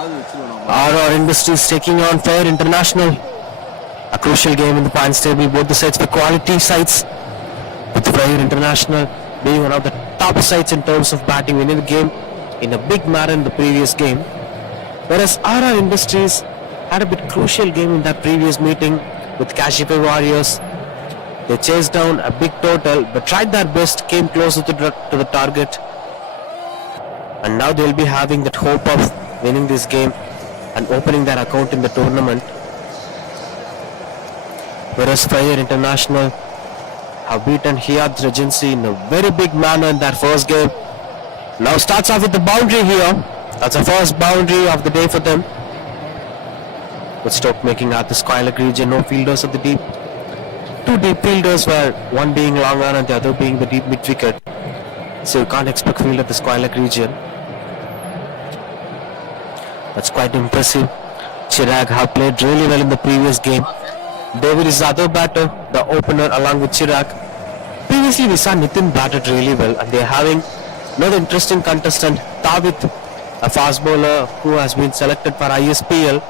RR Industries taking on Freyer International. A crucial game in the points table. Both the sides were quality sides, with Freyer International being one of the top sides in terms of batting, winning the game in a big manner in the previous game. Whereas RR Industries had a bit crucial game in that previous meeting with Kashipur Warriors. They chased down a big total but tried their best, came closer to the target, and now they'll be having that hope of winning this game and opening their account in the tournament. Whereas Freyer International have beaten Hiyad Regency in a very big manner in their first game. Now starts off with the boundary here. That's the first boundary of the day for them. With Stoke making out the Skylark region, no fielders at the deep. Two deep fielders were one being long on and the other being the deep mid wicket. So you can't expect field at the Skylark region. That's quite impressive. Chirag have played really well in the previous game. David is the other batter, the opener along with Chirag. Previously we saw Nitin batted really well, and they are having another interesting contestant, Tawit, a fast bowler who has been selected for ISPL,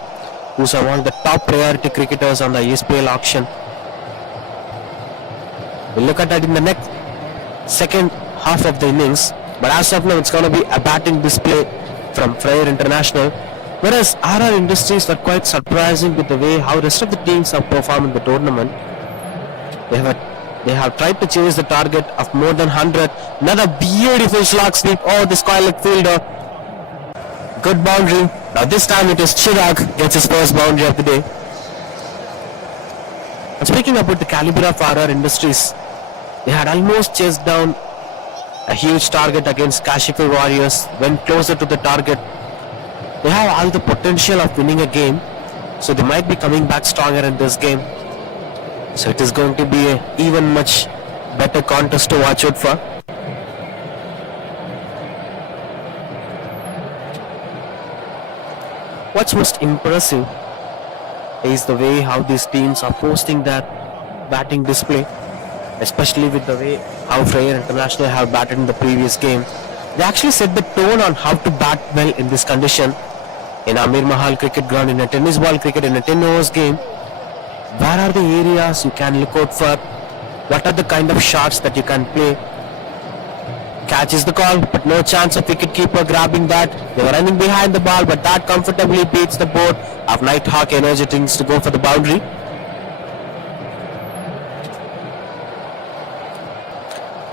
who's one of the top priority cricketers on the ISPL auction. We'll look at that in the next second half of the innings, but as of now it's going to be a batting display from Freyer International. Whereas RR Industries were quite surprising with the way how rest of the teams have performed in the tournament. They have tried to chase the target of more than 100. Another beautiful slog sweep. Oh, the Skylark fielder. Good boundary. Now this time it is Chirag gets his first boundary of the day. And speaking about the caliber of RR Industries, they had almost chased down a huge target against Kashipur Warriors, went closer to the target. They have all the potential of winning a game, so they might be coming back stronger in this game. So it is going to be an even much better contest to watch out for. What's most impressive is the way how these teams are posting their batting display, especially with the way how Freyer International have batted in the previous game. They actually set the tone on how to bat well in this condition. In Amir Mahal cricket ground, in a tennis ball cricket, in a 10 overs game, where are the areas you can look out for? What are the kind of shots that you can play? Catch is the call, but no chance of wicketkeeper grabbing that. They were running behind the ball, but that comfortably beats the board of Nighthawk Energetics to go for the boundary.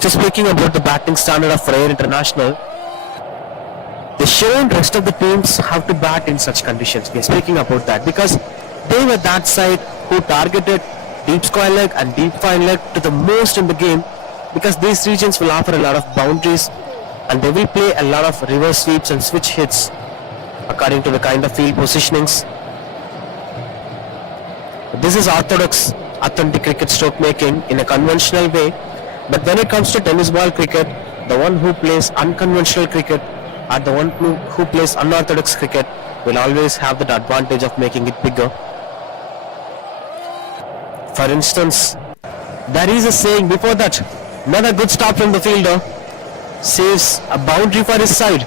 Just speaking about the batting standard of Freyer International, they shown rest of the teams how to bat in such conditions. We are speaking about that because they were that side who targeted deep square leg and deep fine leg to the most in the game, because these regions will offer a lot of boundaries and they will play a lot of reverse sweeps and switch hits according to the kind of field positionings. This is orthodox, authentic cricket stroke making in a conventional way, but when it comes to tennis ball cricket, the one who plays unconventional cricket or the one who plays unorthodox cricket will always have that advantage of making it bigger. For instance, there is a saying before that, another good stop from the fielder saves a boundary for his side.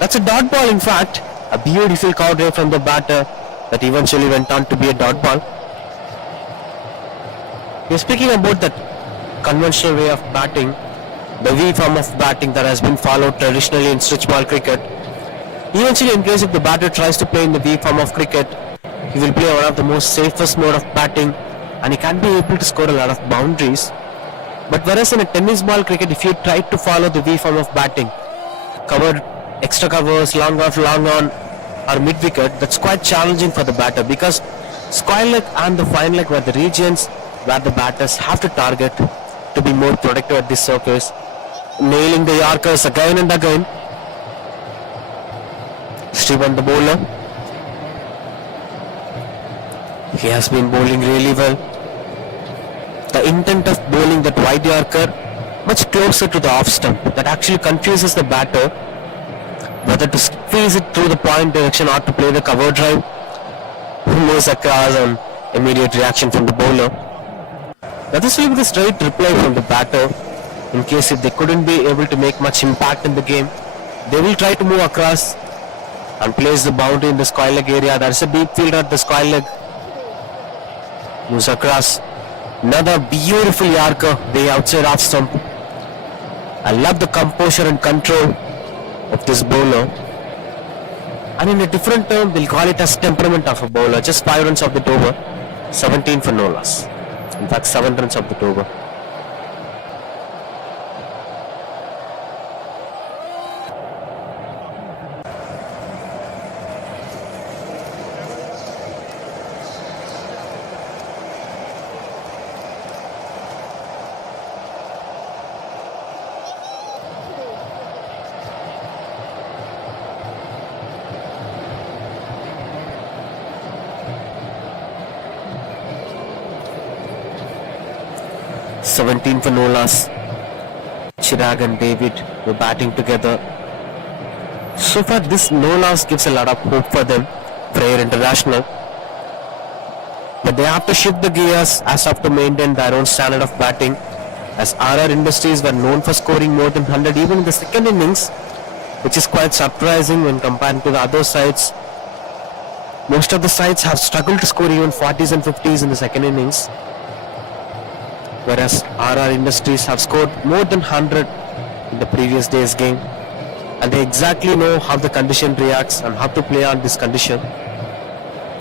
That's a dot ball, in fact, a beautiful cow drive from the batter that eventually went on to be a dot ball. We're speaking about that conventional way of batting, the V form of batting that has been followed traditionally in stretch ball cricket. Eventually, in case if the batter tries to play in the V form of cricket, he will play one of the most safest mode of batting and he can be able to score a lot of boundaries. But whereas in a tennis ball cricket, if you try to follow the V form of batting, cover extra covers, long off, long on or mid wicket, that's quite challenging for the batter, because square leg and the fine leg were the regions where the batters have to target to be more productive at this surface, nailing the Yorkers again and again. Steven the bowler, he has been bowling really well. The intent of bowling that wide Yorker much closer to the off stump, that actually confuses the batter whether to squeeze it through the point direction or to play the cover drive. Moves across on immediate reaction from the bowler. Now this will be the straight reply from the batter. In case if they couldn't be able to make much impact in the game, they will try to move across and plays the boundary in the square leg area. There is a deep fielder at the square leg. Moves across. Another beautiful Yorker way outside off stump. I love the composure and control of this bowler. And in a different term, we'll call it as temperament of a bowler. Just 5 runs of the over. 17 for no loss. In fact, 7 runs of the over. $17 for no loss. Chirag and David were batting together. So far, this no loss gives a lot of hope for them, Freyer International. But they have to shift the gears as of to maintain their own standard of batting, as RR Industries were known for scoring more than 100 even in the second innings, which is quite surprising when compared to the other sides. Most of the sides have struggled to score even 40s and 50s in the second innings, whereas RR Industries have scored more than 100 in the previous day's game, and they exactly know how the condition reacts and how to play on this condition.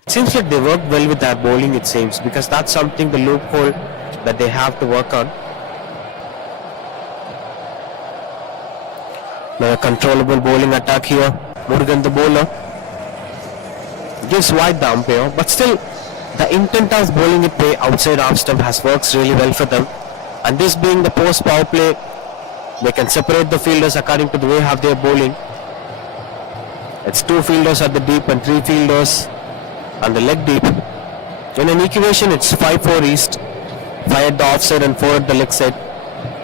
It seems like they work well with their bowling, it seems, because that's something, the loophole that they have to work on. Now a controllable bowling attack here. Morgan the bowler gives wide the umpire, but still the intent of bowling it way outside off stump has works really well for them. And this being the post power play, they can separate the fielders according to the way how they are bowling. It's 2 fielders at the deep and 3 fielders on the leg deep. In an equation, it's 5-4 east, 5 at the offside and 4 at the leg side.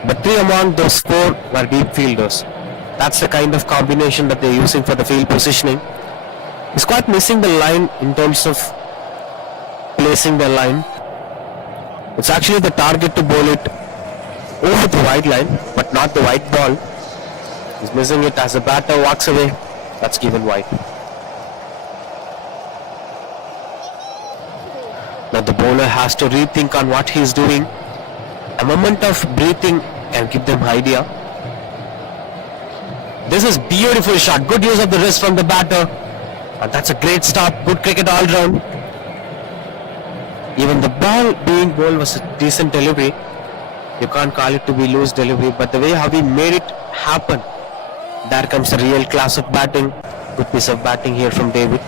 But 3 among those 4 were deep fielders. That's the kind of combination that they're using for the field positioning. It's quite missing the line in terms of placing the line. It's actually the target to bowl it over the wide line, but not the white ball. He's missing it as the batter walks away. That's given wide. Now the bowler has to rethink on what he's doing. A moment of breathing can give them idea. This is beautiful shot. Good use of the wrist from the batter. And that's a great stop. Good cricket all round. Even the ball being bowled was a decent delivery. You can't call it to be loose delivery, but the way how he made it happen, there comes a real class of batting. Good piece of batting here from David.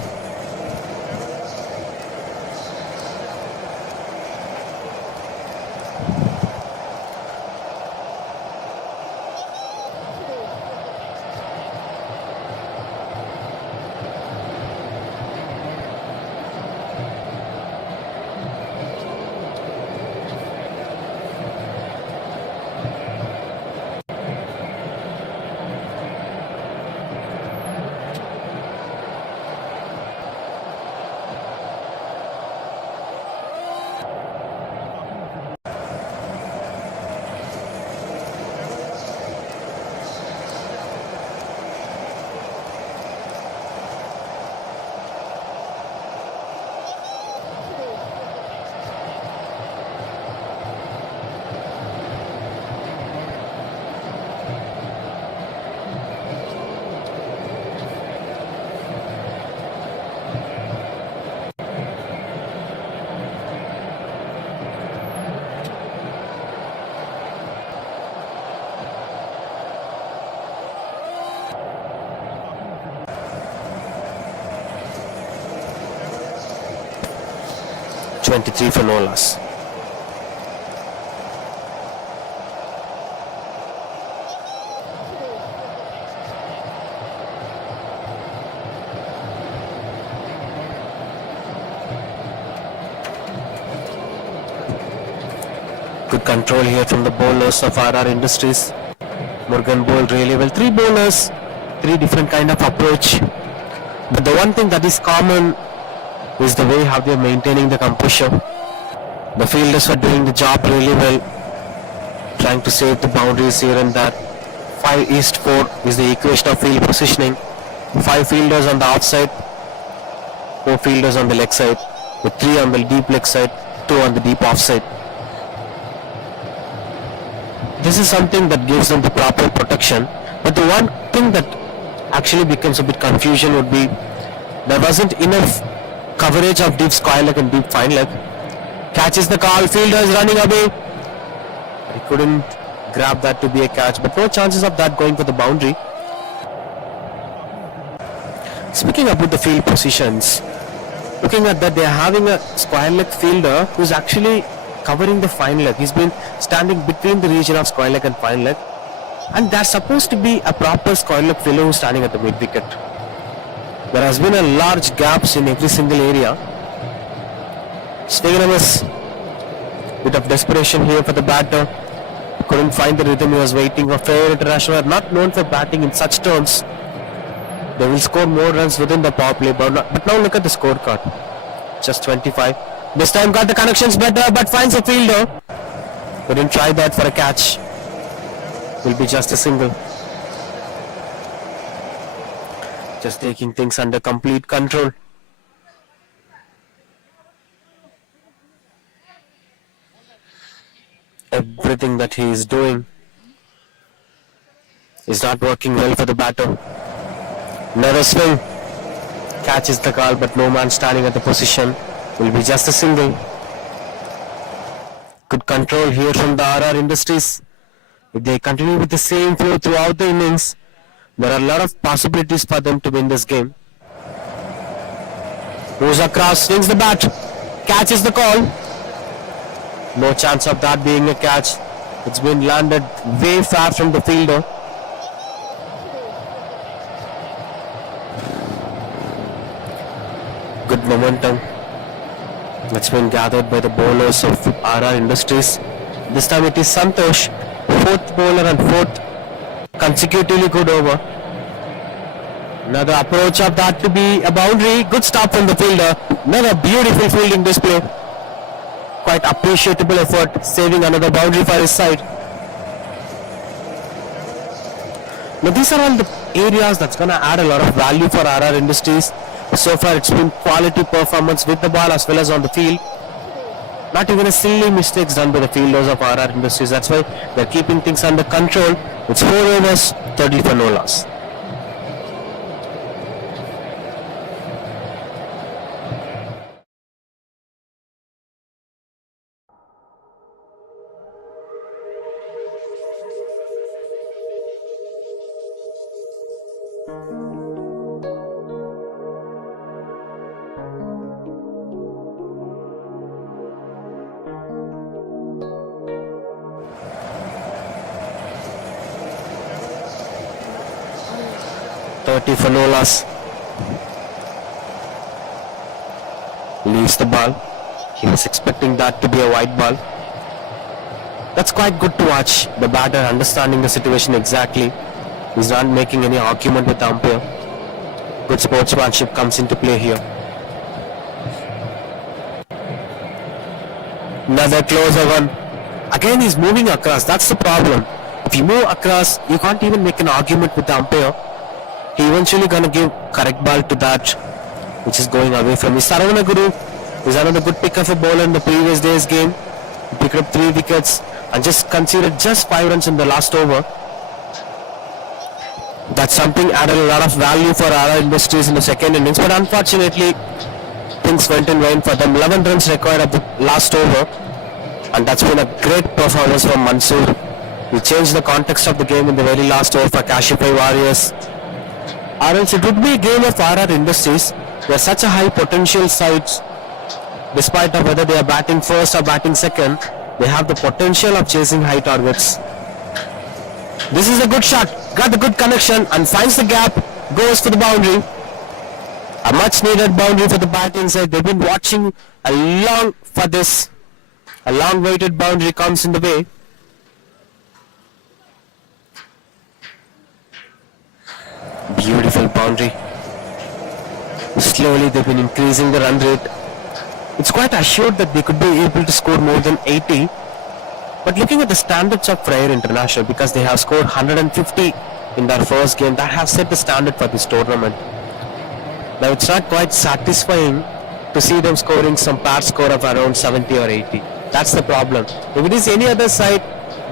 $23 for no loss. Good control here from the bowlers of RR Industries. Morgan bowled really well. 3 bowlers, 3 different kind of approach. But the one thing that is common is the way how they are maintaining the composure. The fielders are doing the job really well, trying to save the boundaries here and there. 5 East 4 is the equation of field positioning. 5 fielders on the offside, 4 fielders on the leg side, with 3 on the deep leg side, 2 on the deep offside. This is something that gives them the proper protection. But the one thing that actually becomes a bit confusion would be there wasn't enough coverage of deep square leg and deep fine leg. Catches the call, fielder is running away. He couldn't grab that to be a catch, but no chances of that going for the boundary. Speaking about the field positions, looking at that, they are having a square leg fielder who's actually covering the fine leg. He's been standing between the region of square leg and fine leg, and there's supposed to be a proper square leg fielder who's standing at the mid wicket. There has been a large gaps in every single area. Snegnama's bit of desperation here for the batter. Couldn't find the rhythm. He was waiting for Freyer International. Not known for batting in such terms. They will score more runs within the power play, but now look at the scorecard. Just 25. This time got the connections better, but finds a fielder. Couldn't try that for a catch. Will be just a single. Just taking things under complete control. Everything that he is doing is not working well for the batter. Another swing. Catches the call, but no man standing at the position. Will be just a single. Good control here from the RR Industries. If they continue with the same flow throughout the innings, there are a lot of possibilities for them to win this game. Moves across, swings the bat, catches the call. No chance of that being a catch. It's been landed way far from the fielder. Good momentum that's been gathered by the bowlers of RR Industries. This time it is Santosh, 4th bowler and 4th consecutively good over. Another approach of that to be a boundary. Good stop from the fielder. Another beautiful fielding display. Quite appreciable effort, saving another boundary for his side. Now these are all the areas that's going to add a lot of value for RR Industries. So far it's been quality performance with the ball as well as on the field. Not even a silly mistakes done by the fielders of RR Industries. That's why they're keeping things under control. It's 4 overs, 30 for no loss. For no loss. Leaves the ball. He was expecting that to be a wide ball. That's quite good to watch. The batter understanding the situation exactly. He's not making any argument with the umpire. Good sportsmanship comes into play here. Another closer one. Again he's moving across. That's the problem. If you move across, you can't even make an argument with the umpire. He eventually gonna give correct ball to that, which is going away from his. Saravana Guru is another good pick of a bowler in the previous day's game. He picked up 3 wickets and just conceded just 5 runs in the last over. That's something added a lot of value for RR Industries in the second innings, but unfortunately things went in vain for them. 11 runs required at the last over, and that's been a great performance from Mansoor. He changed the context of the game in the very last over for Kashify Warriors. Or else it would be a game of RR Industries. They are such a high potential sides. Despite of whether they are batting first or batting second, they have the potential of chasing high targets. This is a good shot. Got the good connection and finds the gap. Goes for the boundary. A much needed boundary for the batting side. They've been watching a long for this. A long waited boundary comes in the way. Beautiful boundary. Slowly they've been increasing the run rate. It's quite assured that they could be able to score more than 80. But looking at the standards of Freyer International, because they have scored 150 in their first game, that has set the standard for this tournament. Now it's not quite satisfying to see them scoring some pair score of around 70 or 80. That's the problem. If it is any other side,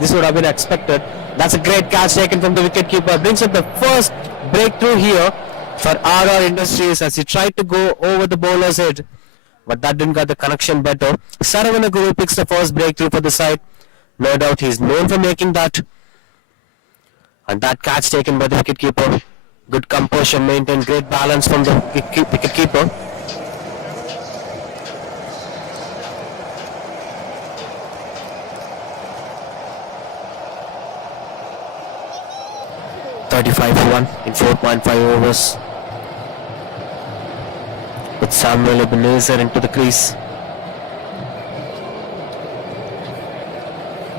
this would have been expected. That's a great catch taken from the wicketkeeper. Brings up the first breakthrough here for RR Industries as he tried to go over the bowler's head, but that didn't get the connection better. Saravana Guru picks the first breakthrough for the side. No doubt he's known for making that. And that catch taken by the wicketkeeper. Good composure maintained, great balance from the wicketkeeper. (35 for 1) in 4.5 overs. With Samuel Ebenezer into the crease.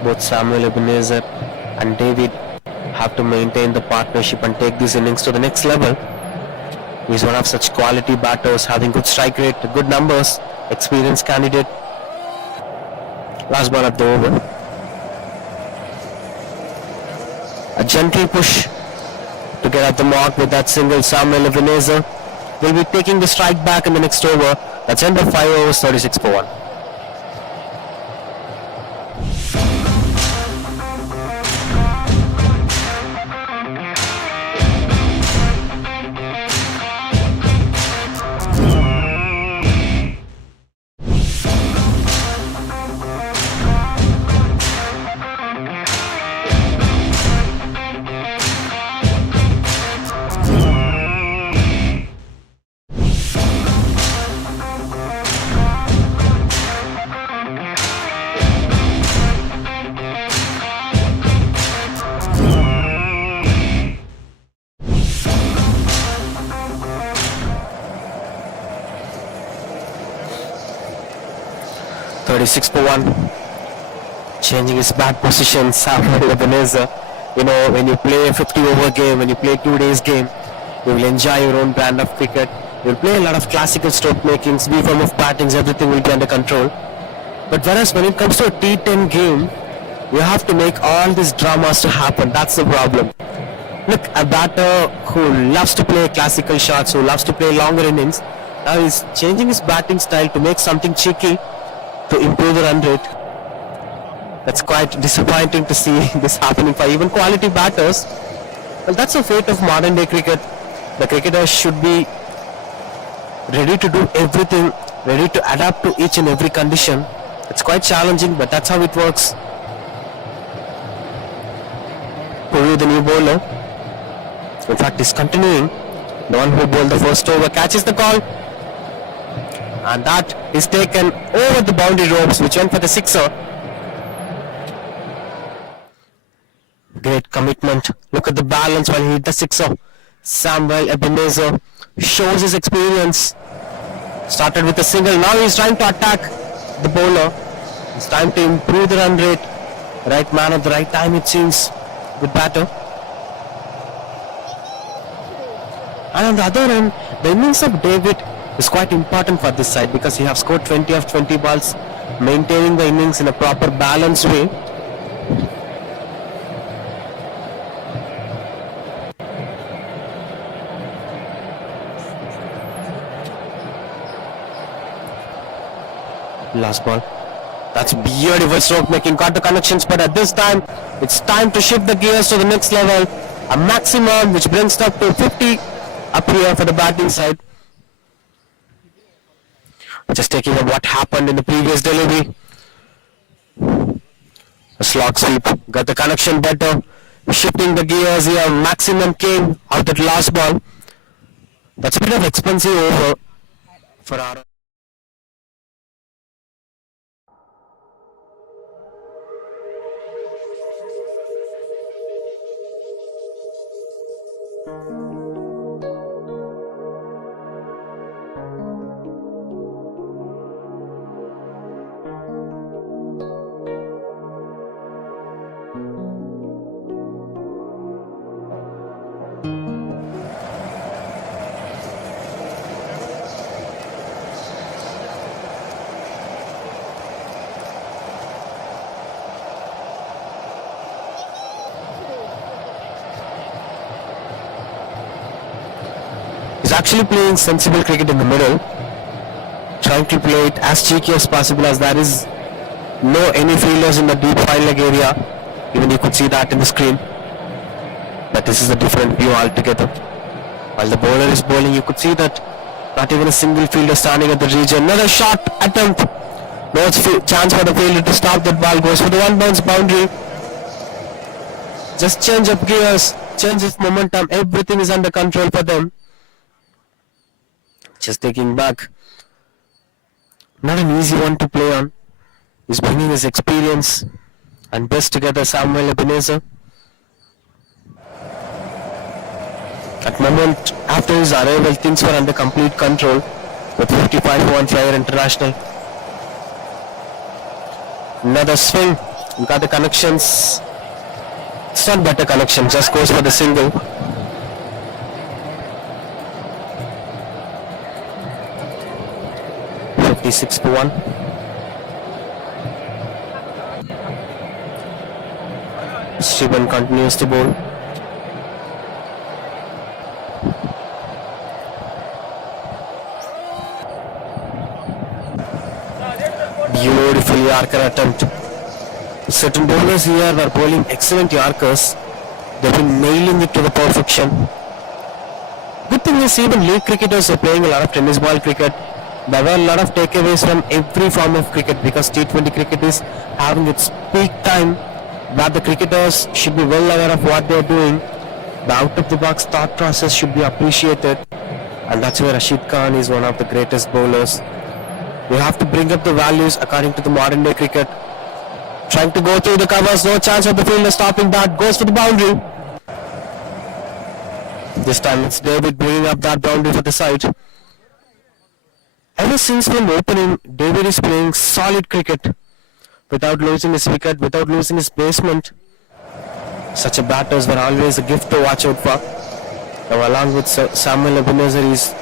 Both Samuel Ebenezer and David have to maintain the partnership and take these innings to the next level. He's one of such quality batters, having good strike rate, good numbers, experienced candidate. Last ball of the over. A gentle push to get at the mark with that single. Samuel Ebenezer will be taking the strike back in the next over. That's end of 5 overs, 36 for 1. (36 for 1). Changing his bat position, Samuel Ebenezer. You know, when you play a 50 over game, when you play 2 days game, you will enjoy your own brand of cricket. You will play a lot of classical stroke makings, V form of battings, everything will be under control. But whereas when it comes to a T10 game, you have to make all these dramas to happen. That's the problem. Look, a batter who loves to play classical shots, who loves to play longer innings, now he's changing his batting style to make something cheeky to improve the run rate. That's quite disappointing to see this happening for even quality batters. Well, that's the fate of modern day cricket. The cricketers should be ready to do everything, ready to adapt to each and every condition. It's quite challenging, but that's how it works. Puru, the new bowler, in fact is continuing. The one who bowled the first over catches the call, and that is taken over the boundary ropes, which went for the sixer. Great commitment. Look at the balance while he hit the sixer. Samuel Ebenezer shows his experience. Started with a single, now he's trying to attack the bowler. It's time to improve the run rate. Right man at the right time, it seems. Good batter. And on the other end, the innings of David is quite important for this side because he has scored 20 of 20 balls, maintaining the innings in a proper balanced way. Last ball. That's beautiful stroke making, got the connections, but at this time it's time to shift the gears to the next level. A maximum which brings it up to 50 up here for the batting side. Just taking up what happened in the previous delivery. A slog sweep, got the connection better. Shifting the gears here, maximum came out that last ball. That's a bit of expensive over for our. He's actually playing sensible cricket in the middle, trying to play it as cheeky as possible, as there is no any fielders in the deep fine leg area. Even you could see that in the screen. But this is a different view altogether. While the bowler is bowling, you could see that not even a single fielder standing at the region. Another shot attempt. No chance for the fielder to stop that ball. Goes for the one bounce boundary. Just change up gears, change of momentum. Everything is under control for them. Just taking back. Not an easy one to play on. He's bringing his experience and best together, Samuel Ebenezer. At the moment after his arrival, things were under complete control with 55 for one Freyer International. Another swing. We got the connections. It's not better connection, just goes for the single. $56 for 1. Steven continues to bowl. Beautiful Yorker attempt. Certain bowlers here were bowling excellent Yorkers. They've been nailing it to the perfection. Good thing is even league cricketers are playing a lot of tennis ball cricket. There were a lot of takeaways from every form of cricket because T20 cricket is having its peak time where the cricketers should be well aware of what they are doing. The out-of-the-box thought process should be appreciated, and that's where Rashid Khan is one of the greatest bowlers. We have to bring up the values according to the modern day cricket. Trying to go through the covers, no chance of the fielder stopping that, goes for the boundary. This time it's David bringing up that boundary for the side. Ever since from opening, David is playing solid cricket without losing his wicket, without losing his basement. Such a batters were always a gift to watch out for. Now along with Samuel Ebenezer, he's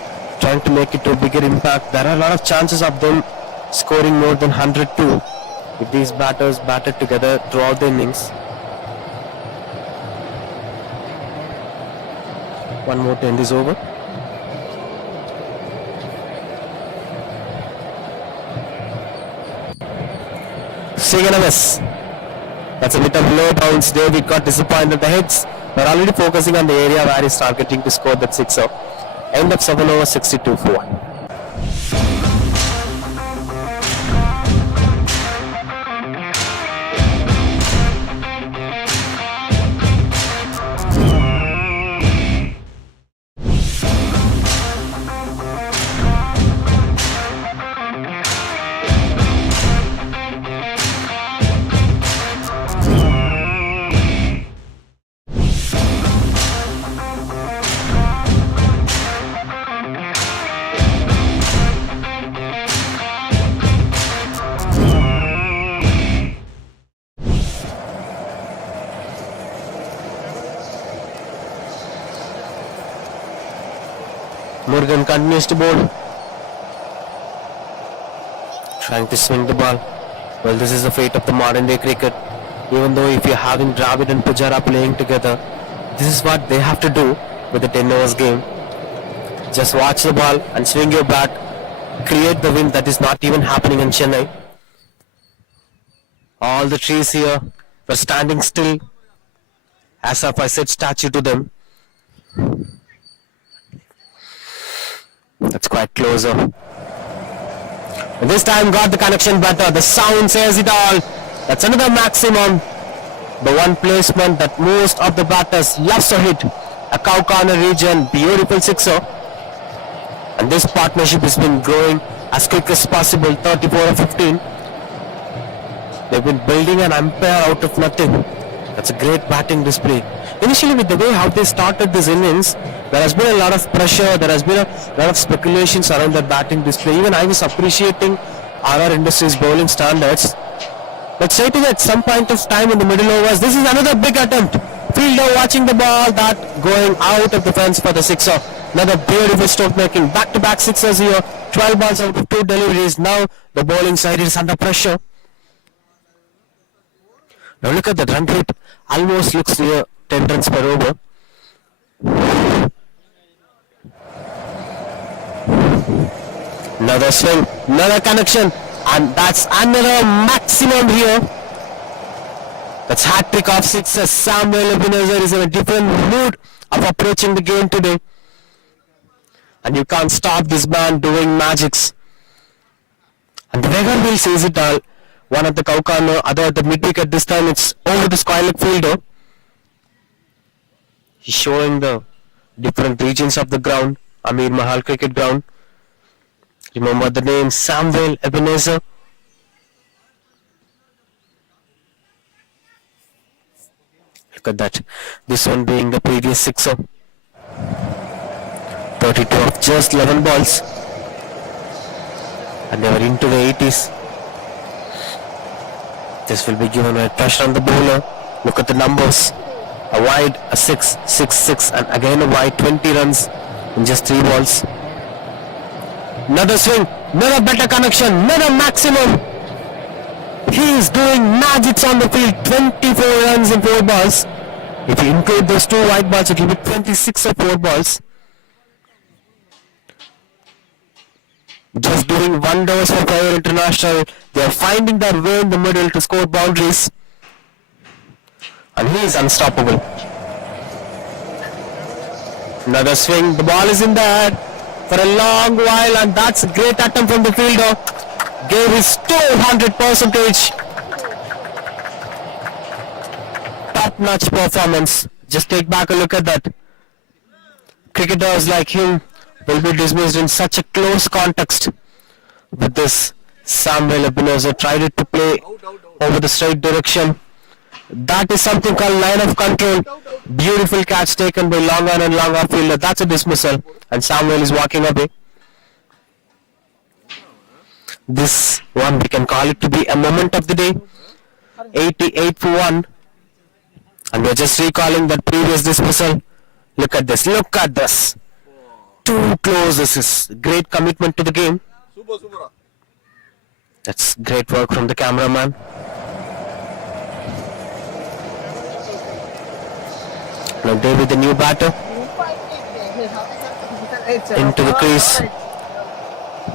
trying to make it to a bigger impact. There are a lot of chances of them scoring more than 100 too if these batters batted together throughout the innings. One more to end this over. Swing and a miss. That's a bit of low bounce. David got disappointed. The heads were already focusing on the area where he's targeting to score that sixer. End of 7 over 62 for 1. Morgan continues to bowl, trying to swing the ball. Well, this is the fate of the modern day cricket. Even though if you're having Dravid and Pujara playing together, this is what they have to do with the 10 overs game. Just watch the ball and swing your bat, create the wind that is not even happening in Chennai. All the trees here were standing still, as if I said statue to them. That's quite closer. This time got the connection better. The sound says it all. That's another maximum. The one placement that most of the batters loves to hit. A cow corner region. Beautiful sixer. And this partnership has been growing as quick as possible. 34 or 15. They've been building an umpire out of nothing. That's a great batting display. Initially, with the way how they started this innings, there has been a lot of pressure, there has been a lot of speculations around that batting display. Even I was appreciating RR Industries bowling standards. But stating at some point of time in the middle overs, this is another big attempt. Fielder watching the ball, that going out of the fence for the sixer. Another beautiful stroke making. Back-to-back sixers here. 12 balls out of 2 deliveries. Now the bowling side is under pressure. Now look at the run rate. Almost looks near 10 runs per over. Another swing, another connection, and that's another maximum here. That's hat-trick of sixes. Samuel Ebenezer is in a different mood of approaching the game today. And you can't stop this man doing magics. And the Vega wheel says it all. One at the cow corner, other at the mid-wicket. This time it's over the square leg fielder. He's showing the different regions of the ground. Amir Mahal Cricket Ground. Remember the name Samuel Ebenezer. Look at that. This one being the previous sixer. 32 of just 11 balls. And they were into the 80s. This will be given a pressure on the bowler. Look at the numbers. A wide, a 6, 6, 6, and again a wide, 20 runs in just 3 balls. Another swing, another better connection, another maximum. He is doing magics on the field. 24 runs in 4 balls. If you include those 2 wide balls, it will be 26 of 4 balls. Just doing wonders for Freyer International. They are finding their way in the middle to score boundaries. And he is unstoppable. Another swing. The ball is in the air for a long while, and that's a great attempt from the fielder. Gave his 200%. Top-notch performance. Just take back a look at that. Cricketers like him will be dismissed in such a close context. With this, Samuel Ebenezer tried it to play over the straight direction. That is something called line of control. Beautiful catch taken by long on and long off fielder. That's a dismissal, and Samuel is walking away. This one we can call it to be a moment of the day. 88 for 1. And we're just recalling that previous dismissal. Look at this. Look at this. Too close. This is great commitment to the game. That's great work from the cameraman. Now David, the new batter, into the crease.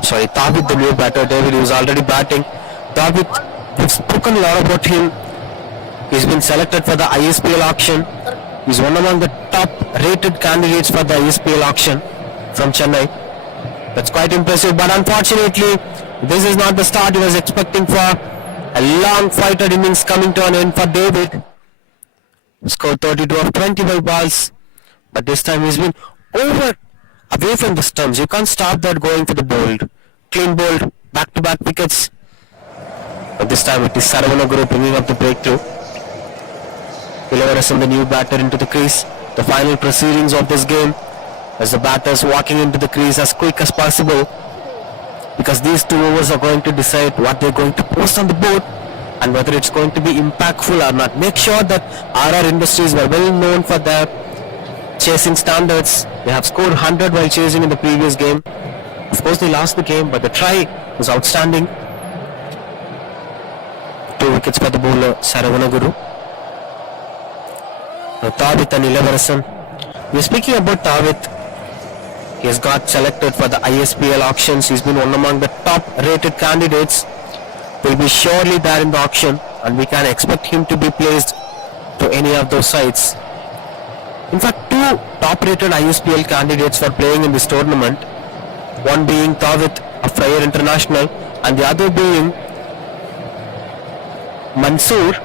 Sorry, David, the new batter. David was already batting. David, we've spoken a lot about him. He's been selected for the ISPL auction. He's one among the top rated candidates for the ISPL auction from Chennai. That's quite impressive, but unfortunately, this is not the start he was expecting for. A long fighter innings coming to an end for David. Scored 32 of 25 balls, but this time he's been away from the stumps. You can't stop that going for the bold. Clean bowled, back-to-back wickets. But this time it is Saravanaguru bringing up the breakthrough. Ilaveras, the new batter, into the crease. The final proceedings of this game, as the batters walking into the crease as quick as possible, because these 2 overs are going to decide what they're going to post on the board and whether it's going to be impactful or not. Make sure that RR Industries were well known for their chasing standards. They have scored 100 while chasing in the previous game. Of course they lost the game, but the try was outstanding. 2 wickets for the bowler Saravanaguru. Now Tawit and Ilaveras. We're speaking about Tawit. He has got selected for the ISPL auctions. He's been one among the top rated candidates. Will be surely there in the auction, and we can expect him to be placed to any of those sides. In fact, 2 top-rated ISPL candidates for playing in this tournament, one being Tawit of Freyer International and the other being Mansoor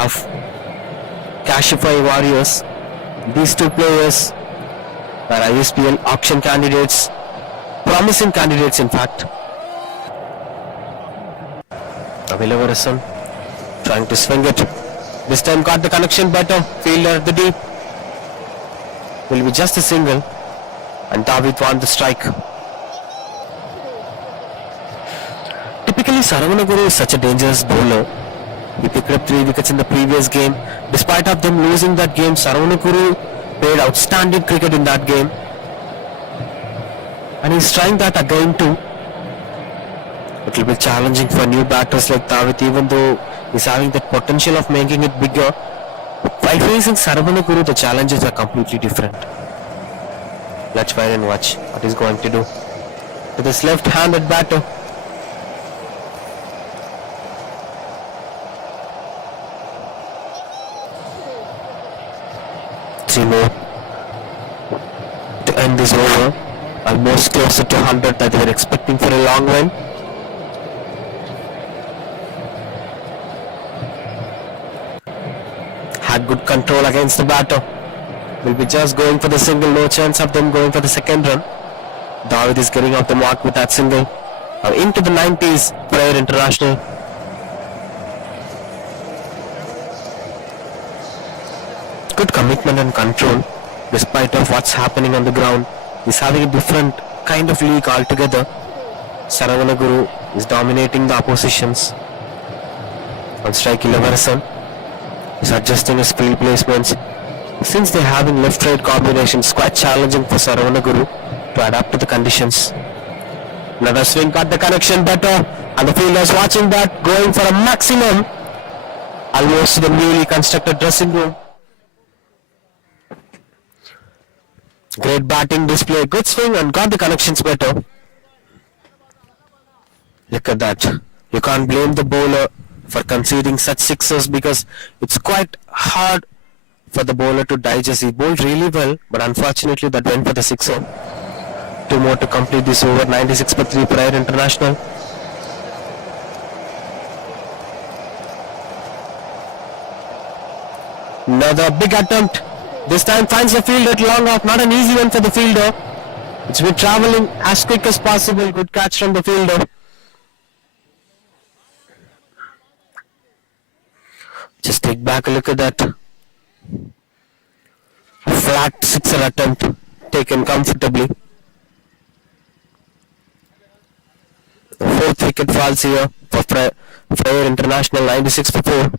of Kashify Warriors. These 2 players are ISPL auction candidates, promising candidates in fact. Ilaveras trying to swing it. This time got the connection better. Fielder at the deep. Will be just a single. And David won the strike. Typically Saravanaguru is such a dangerous bowler. He picked up 3 wickets in the previous game. Despite of them losing that game, Saravanaguru played outstanding cricket in that game. And he's trying that again too. It will be challenging for new batters like Tawit, even though he's having the potential of making it bigger. While facing Saravanaguru, the challenges are completely different. Let's wait and watch what he's going to do. with his left-handed batter. Three more to end this over. Almost closer to 100 that they were expecting for a long run. Had good control against the batter. Will be just going for the single, no chance of them going for the second run. David is getting off the mark with that single. Now into the 90s, Freyer International. Good commitment and control despite of what's happening on the ground. He's having a different kind of league altogether. Saravanaguru is dominating the oppositions. On strike 11, he's adjusting his field placements. Since they're having left-right combinations, quite challenging for Saravanaguru to adapt to the conditions. Another swing, got the connection better, and the fielders watching that, going for a maximum, almost to the newly constructed dressing room. Great batting display, good swing, and got the connections better. Look at that. You can't blame the bowler for conceding such sixes because it's quite hard for the bowler to digest. He bowled really well, but unfortunately that went for the sixer. Two more to complete this over. 96 for 3 Pricne International. Another big attempt. This time finds the fielder at long off. Not an easy one for the fielder. It's been travelling as quick as possible. Good catch from the fielder. Just take back a look at that. Flat sixer attempt taken comfortably. The 4th wicket falls here for Freyer International. 96 for 4.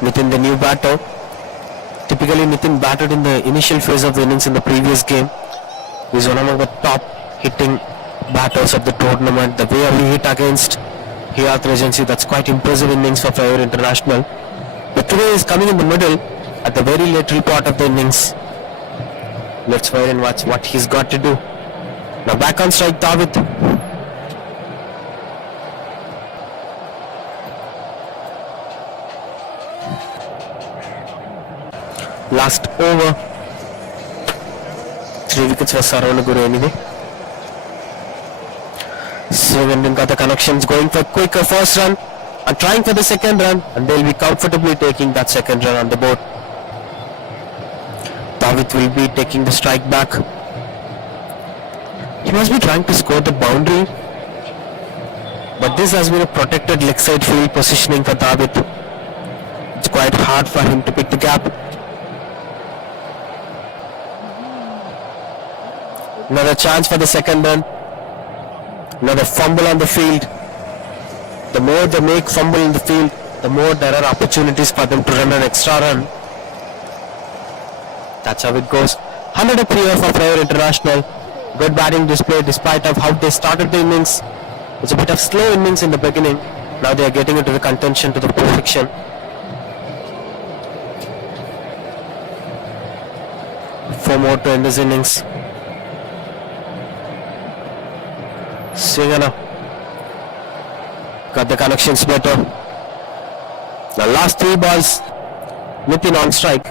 Nitin, the new batter. Typically Nitin batted in the initial phase of the innings in the previous game. He's one among the top hitting batters of the tournament. The way he hit against Hyatt Regency, that's quite impressive innings for Freyer International. But today is coming in the middle at the very lateral part of the innings. Let's wait and watch what he's got to do. Now back on strike, David. Last over. 3 wickets for Saravanaguru anyway. Swing got the connections, going for quicker first run and trying for the second run, and they'll be comfortably taking that second run on the board. David will be taking the strike back. He must be trying to score the boundary, but this has been a protected leg side field positioning for David. It's quite hard for him to pick the gap. Another chance for the second run. Another fumble on the field. The more they make fumble in the field, the more there are opportunities for them to run an extra run. That's how it goes. 100 here for Freyer International. Good batting display despite of how they started the innings. It's a bit of slow innings in the beginning. Now they are getting into the contention to the perfection. Four more to end this innings. Swingana got the connections better. The last 3 balls, Nitin on strike.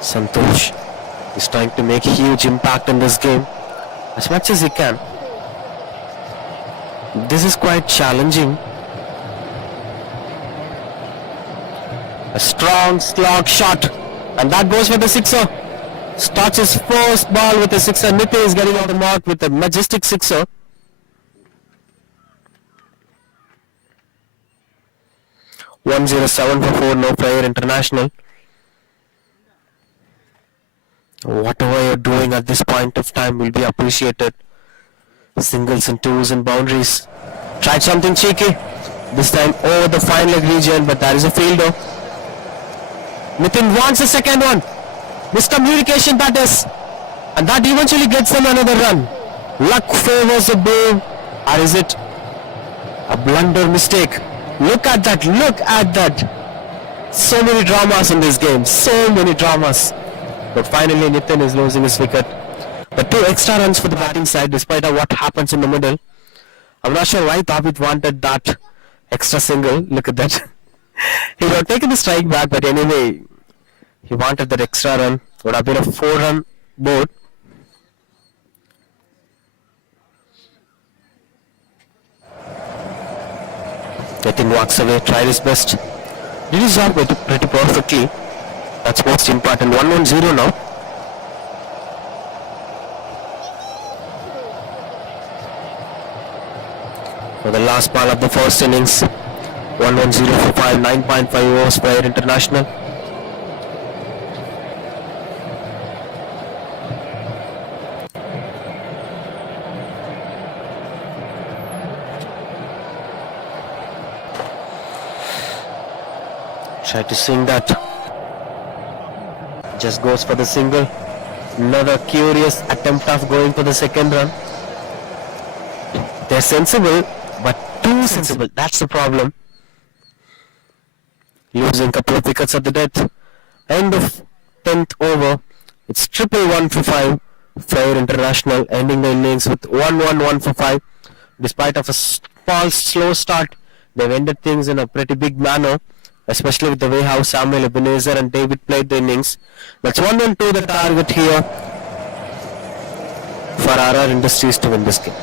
Santosh is trying to make a huge impact in this game as much as he can. This is quite challenging. A strong slog shot, and that goes for the sixer. Starts his first ball with a sixer. Nitin is getting out the mark with a majestic sixer. (107 for 4). No Freyer International. Whatever you're doing at this point of time will be appreciated. Singles and twos and boundaries. Tried something cheeky. This time over the fine leg region, but there is a fielder. Nitin wants the second one. Miscommunication that is. And that eventually gets them another run. Luck favors the brave, or is it a blunder mistake? Look at that, look at that. So many dramas in this game, so many dramas. But finally Nitin is losing his wicket. But 2 extra runs for the batting side despite of what happens in the middle. I'm not sure why Tabit wanted that extra single. Look at that. He would have taken the strike back, but anyway, he wanted that extra run. Would have been a 4-run board. Nitin walks away, tried his best. Did his job pretty perfectly. That's most important. 1-1-0 now. For the last ball of the first innings, 1-1-0 for 5, 9.5 overs Freyer International. Try to swing that. Just goes for the single. Another curious attempt of going for the second run. They're sensible, but too sensible. That's the problem. Losing a couple of wickets at the death. End of 10th over. It's 1-1 for 5. Freyer International ending the innings with 1-1-1 for 5. Despite of a small slow start, they've ended things in a pretty big manner, especially with the way how Samuel Ebenezer and David played the innings. That's 1-2 the target here for RR Industries to win this game.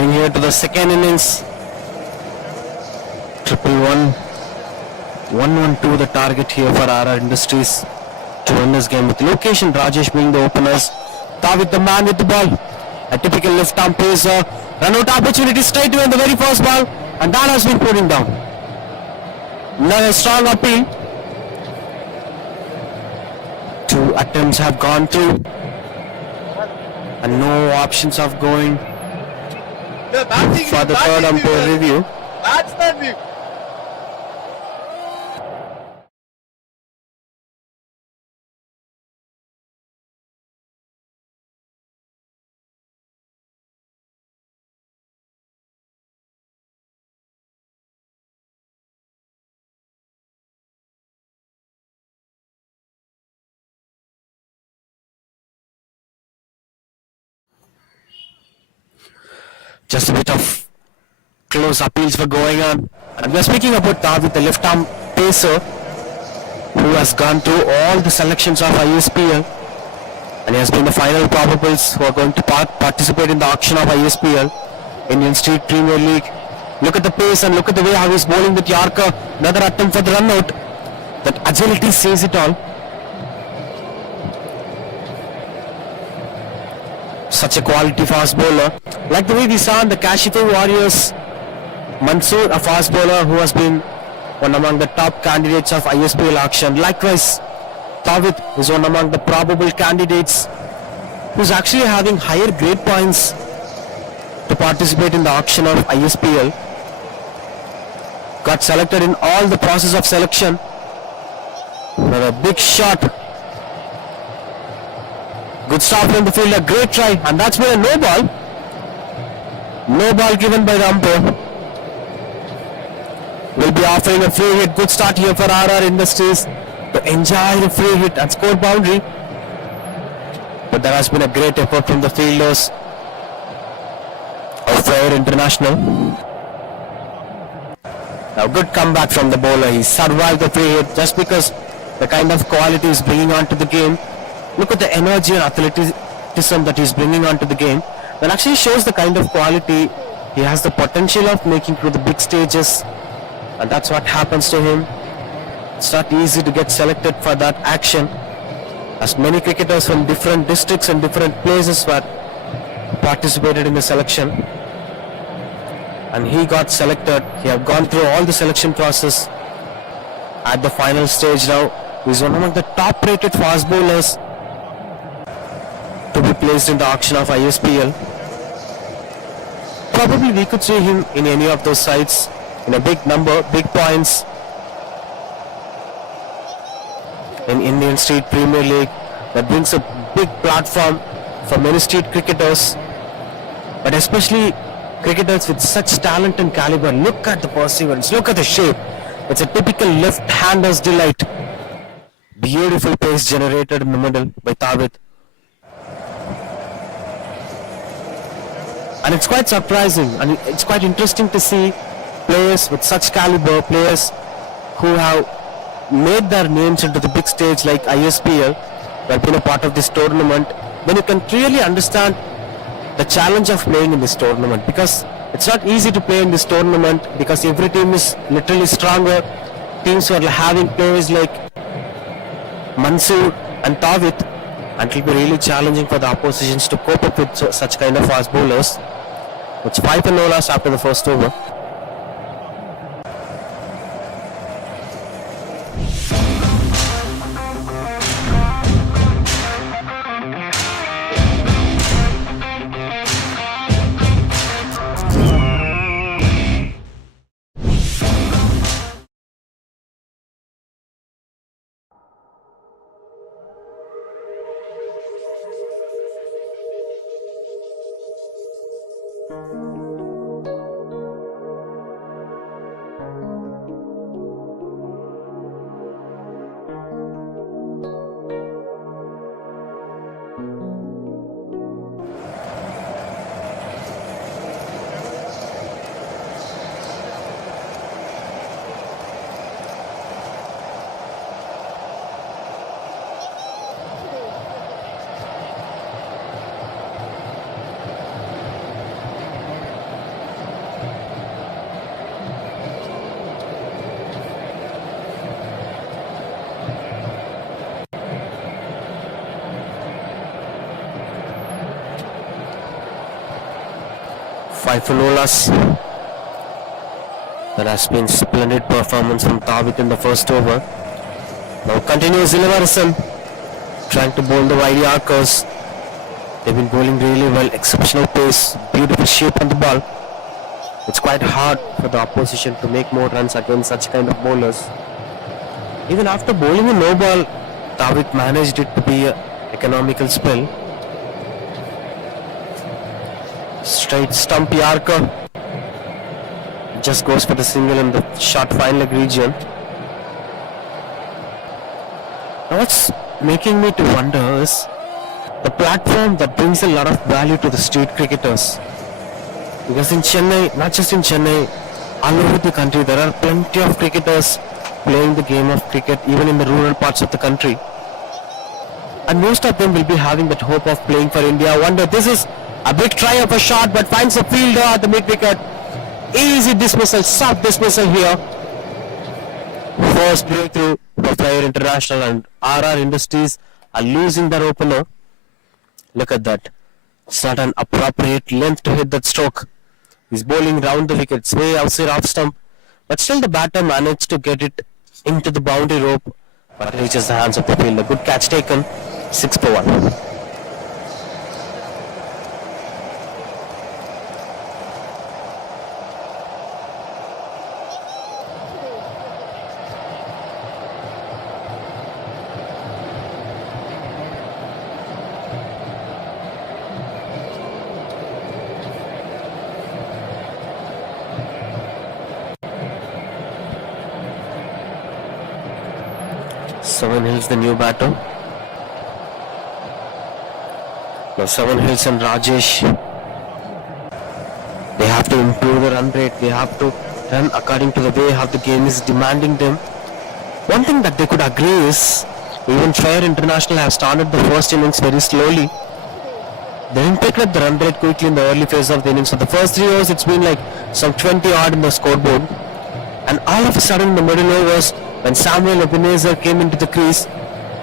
Heading here to the second innings. 1-1. 1-1-2 the target here for RR Industries to win this game, with location Rajesh being the openers. David the man with the ball. A typical left arm pacer. Run out opportunity straight away in the very first ball, and that has been putting down. Another strong appeal. 2 attempts have gone through, and no options of going for the third umpire review. Just a bit of close appeals were going on, and we are speaking about David, the left arm pacer, who has gone through all the selections of ISPL, and he has been the final probables who are going to participate in the auction of ISPL, Indian Street Premier League. Look at the pace and look at the way how he's bowling with Yorker. Another attempt for the run out. That agility says it all. Such a quality fast bowler, like the way we saw in the Kashify Warriors. Mansoor, a fast bowler who has been one among the top candidates of ISPL auction. Likewise, Tawid is one among the probable candidates who's actually having higher grade points to participate in the auction of ISPL. Got selected in all the process of selection. Another big shot. Good stop from the fielder, great try, and that's been a no ball. No ball given by the umpire. Will be offering a free hit. Good start here for RR Industries to enjoy the free hit and score boundary. But there has been a great effort from the fielders of Freyer International. Now good comeback from the bowler. He survived the free hit just because the kind of quality he's bringing onto the game. Look at the energy and athleticism that he's bringing onto the game. That actually shows the kind of quality he has, the potential of making through the big stages, and that's what happens to him. It's not easy to get selected for that action, as many cricketers from different districts and different places were participated in the selection, and he got selected. He have gone through all the selection process at the final stage now. He's one among the top rated fast bowlers to be placed in the auction of ISPL. Probably we could see him in any of those sides in a big number, big points in Indian Street Premier League. That brings a big platform for many street cricketers, but especially cricketers with such talent and caliber. Look at the perseverance, look at the shape. It's a typical left-hander's delight. Beautiful pace generated in the middle by Tawid. And it's quite surprising and it's quite interesting to see players with such caliber, players who have made their names into the big stage like ISPL, who have been a part of this tournament. Then you can clearly understand the challenge of playing in this tournament, because it's not easy to play in this tournament, because every team is literally stronger. Teams who are having players like Mansoor and Tawid, and it will be really challenging for the oppositions to cope up with such kind of fast bowlers. It's 5-0 last after the first over. 5 for no loss. There has been splendid performance from Tawit in the first over. Now continues Illivarson trying to bowl the wide arcers. They've been bowling really well, exceptional pace, beautiful shape on the ball. It's quite hard for the opposition to make more runs against such kind of bowlers. Even after bowling a no ball, Tawit managed it to be an economical spell. Straight stump Yarker just goes for the single in the short fine leg region. Now what's making me to wonder is the platform that brings a lot of value to the street cricketers. Because in Chennai, not just in Chennai, all over the country there are plenty of cricketers playing the game of cricket even in the rural parts of the country. And most of them will be having that hope of playing for India. I wonder, this is a big try of a shot but finds a fielder at the mid-wicket. Easy dismissal, soft dismissal here. First breakthrough for Freyer International, and RR Industries are losing their opener. Look at that. It's not an appropriate length to hit that stroke. He's bowling round the wicket, it's way outside off stump. But still the batter managed to get it into the boundary rope, but it reaches the hands of the fielder. Good catch taken. 6 for 1. Seven Hills, the new batter. Now Seven Hills and Rajesh, they have to improve the run rate. They have to run according to the way how the game is demanding them. One thing that they could agree is, even Freyer International have started the first innings very slowly. They didn't pick up the run rate quickly in the early phase of the innings. So the first 3 overs, it's been like some 20 odd in the scoreboard. And all of a sudden in the middle overs, when Samuel Ebenezer came into the crease,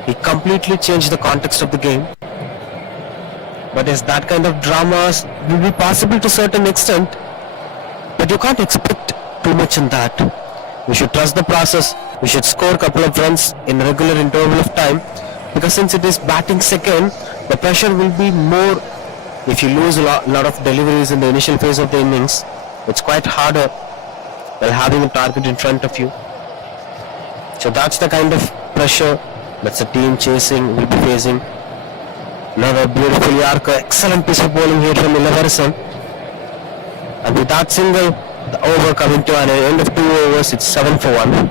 he completely changed the context of the game. But yes, that kind of dramas will be possible to a certain extent, but you can't expect too much in that. We should trust the process. We should score a couple of runs in regular interval of time, because since it is batting second, the pressure will be more. If you lose a lot of deliveries in the initial phase of the innings, it's quite harder while having a target in front of you. So that's the kind of pressure that's the team chasing will be facing. Another beautiful Yarker, excellent piece of bowling here from Illivarson. And with that single, the over coming to an end of 2 overs, it's 7 for 1.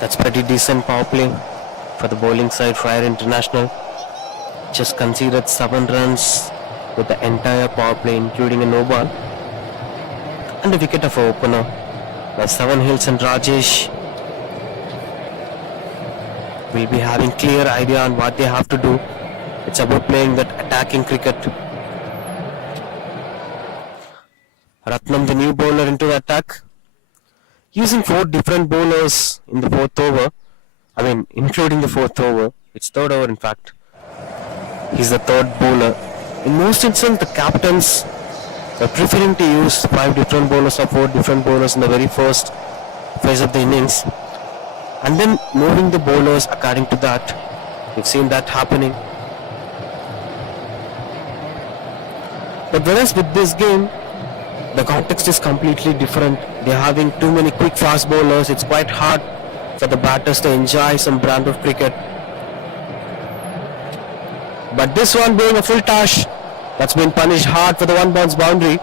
That's pretty decent power play for the bowling side. Freyer International just conceded 7 runs with the entire power play, including a no ball and a wicket of an opener. Now Seven Hills and Rajesh will be having clear idea on what they have to do. It's about playing that attacking cricket. Ratnam, the new bowler, into the attack, using 4 different bowlers in the 4th over. I mean, including the 4th over. It's 3rd over in fact. He's the 3rd bowler. In most instances, the captains are preferring to use 5 different bowlers or 4 different bowlers in the very first phase of the innings, and then moving the bowlers according to that. We've seen that happening. But whereas with this game, The context is completely different. They're having too many quick fast bowlers. It's quite hard for the batters to enjoy some brand of cricket. But this one being a full toss, that's been punished hard for the one bounce boundary.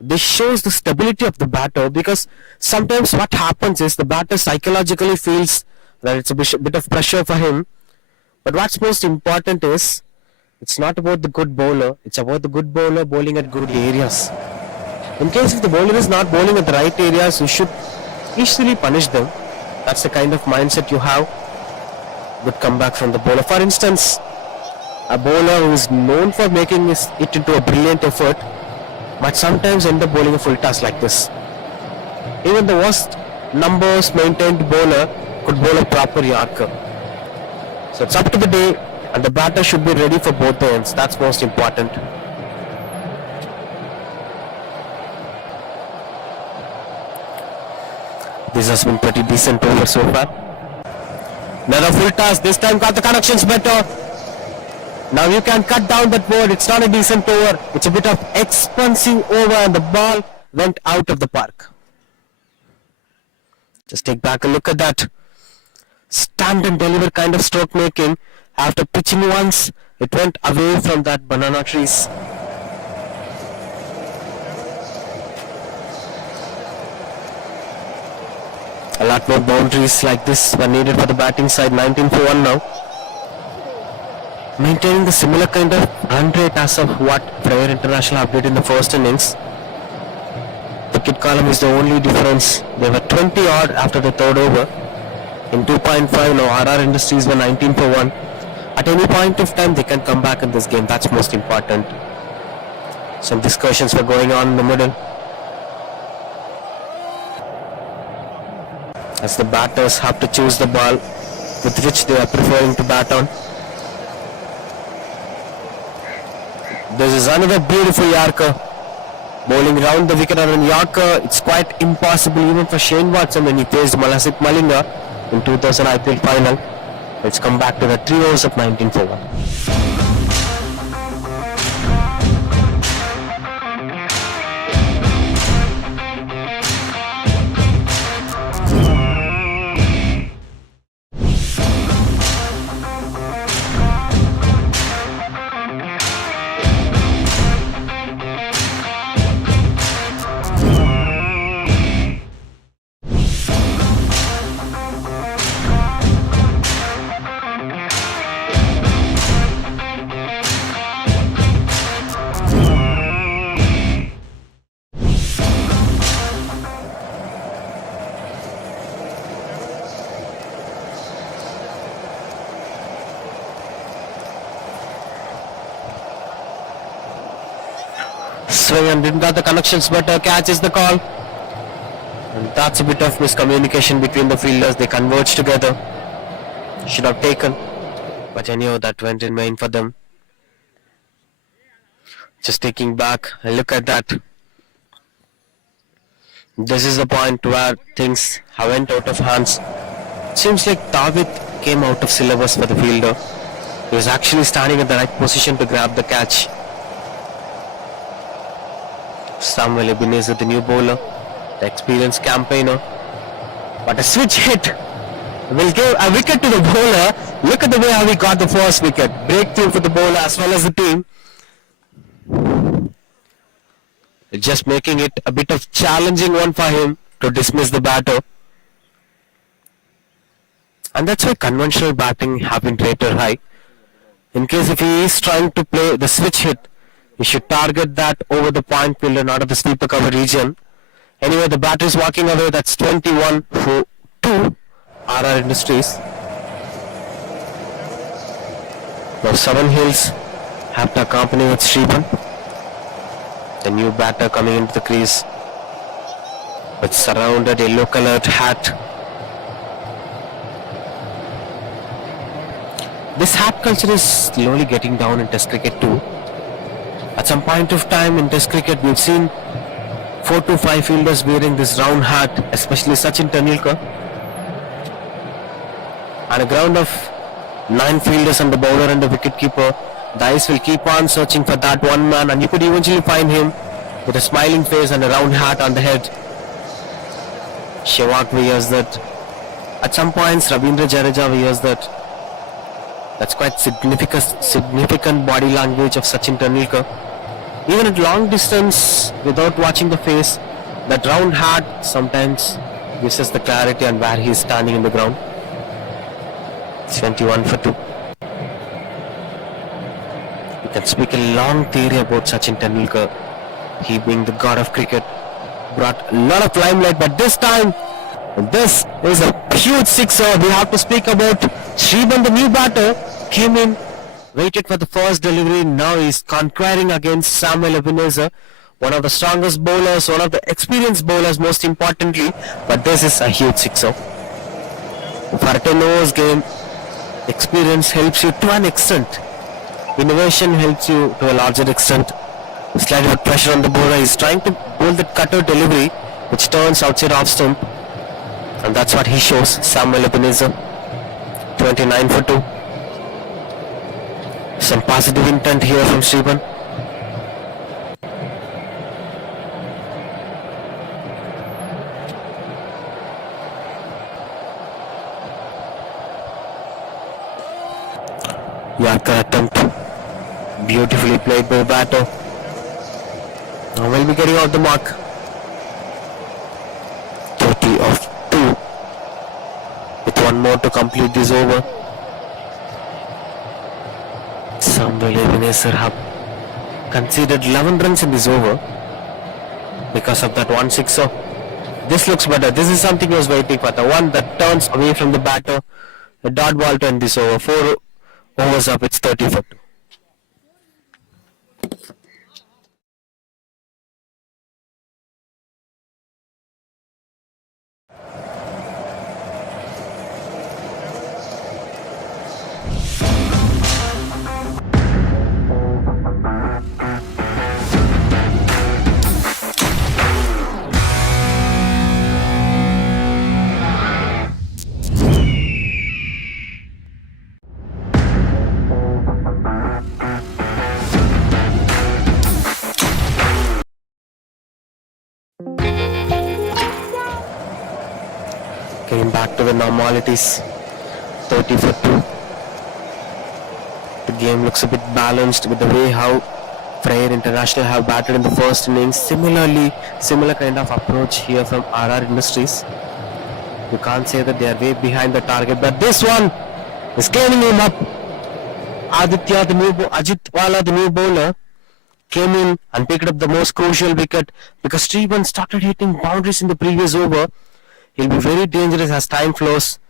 This shows the stability of the batter, because sometimes what happens is the batter psychologically feels that it's a bit of pressure for him. But what's most important is it's not about the good bowler, it's about the good bowler bowling at good areas. In case if the bowler is not bowling at the right areas, you should easily punish them. That's the kind of mindset you have. Good comeback from the bowler. For instance, a bowler who is known for making it into a brilliant effort might sometimes end up bowling a full toss like this. Even the worst numbers maintained bowler could bowl a proper Yorker. So it's up to the day, and the batter should be ready for both the ends. That's most important. This has been pretty decent over so far. Another full toss. This time got the connections better. Now you can cut down that board. It's not a decent over. It's a bit of expensive over, and the ball went out of the park. Just take back a look at that. Stand and deliver kind of stroke making. After pitching once, it went away from that banana trees. A lot more boundaries like this were needed for the batting side. 19 for 1 now. Maintaining the similar kind of run rate as of what Freyer International have did in the first innings. Wicket column is the only difference. They were 20 odd after the third over. In 2.5 now, RR Industries were 19 for 1. At any point of time they can come back in this game. That's most important. Some discussions were going on in the middle, as the batters have to choose the ball with which they are preferring to bat on. This is another beautiful Yorker. Bowling round the wicket on a Yorker, it's quite impossible even for Shane Watson when he faced Malasit Malinga in 2000 IPL final. Let's come back to the 3 overs of 19 for 1. Swing and didn't got the connections, but catches the call. And that's a bit of miscommunication between the fielders. They converged together. Should have taken, but anyhow that went in vain for them. Just taking back a look at that. This is the point where things have went out of hands. It seems like Tawit came out of syllabus for the fielder. He was actually standing at the right position to grab the catch. Samuel Ebenezer, the new bowler, the experienced campaigner. But a switch hit will give a wicket to the bowler. Look at the way how he got the first wicket. Breakthrough for the bowler as well as the team. Just making it a bit of challenging one for him to dismiss the batter. And that's why conventional batting have been rated high. In case if he is trying to play the switch hit, he should target that over the point fielder, not at the sweeper cover region. Anyway, the batter is walking away. That's 21 for 2 RR Industries. Now Seven Hills have to accompany with Shrivan, the new batter coming into the crease with surrounded yellow colored hat. This hat culture is slowly getting down in Test cricket too. At some point of time in Test cricket, we've seen 4 to 5 fielders wearing this round hat, especially Sachin Tendulkar. On a ground of 9 fielders and the bowler and the wicketkeeper, the eyes will keep on searching for that one man, and you could eventually find him with a smiling face and a round hat on the head. Sehwag wears that. At some points, Ravindra Jadeja wears that. That's quite significant body language of Sachin Tendulkar. Even at long distance, without watching the face, that round hat sometimes gives us the clarity on where he is standing in the ground. 21 for 2. We can speak a long theory about Sachin Tendulkar. He being the god of cricket brought a lot of limelight, but this time, this is a huge sixer. We have to speak about Shriman, the new batter, came in, waited for the first delivery. Now he's conquering against Samuel Ebenezer, one of the strongest bowlers, one of the experienced bowlers most importantly, but this is a huge sixer. For a 10 overs game, experience helps you to an extent. Innovation helps you to a larger extent. Slight bit pressure on the bowler. He's trying to bowl the cutter delivery which turns outside off stump, and that's what he shows. Samuel Ebenezer, 29 for 2. Some positive intent here from Shriman. Yorker attempt, beautifully played by the batter. Now we'll be getting out the mark. 30 of 2 with one more to complete this over. Samuel Ebenezer have conceded 11 runs in this over because of that one sixer. This looks better. This is something I was waiting for. The one that turns away from the batter. The dot ball to end this over. 4 overs up. It's 30 for 2. Came back to the normalities. 30 for 2. The game looks a bit balanced with the way how Freyer International have batted in the first innings. Similar kind of approach here from RR Industries. You can't say that they are way behind the target, but this one is cleaning him up. Ajitwala, the new bowler, came in and picked up the most crucial wicket because Shriman started hitting boundaries in the previous over. He'll be very dangerous as time flows.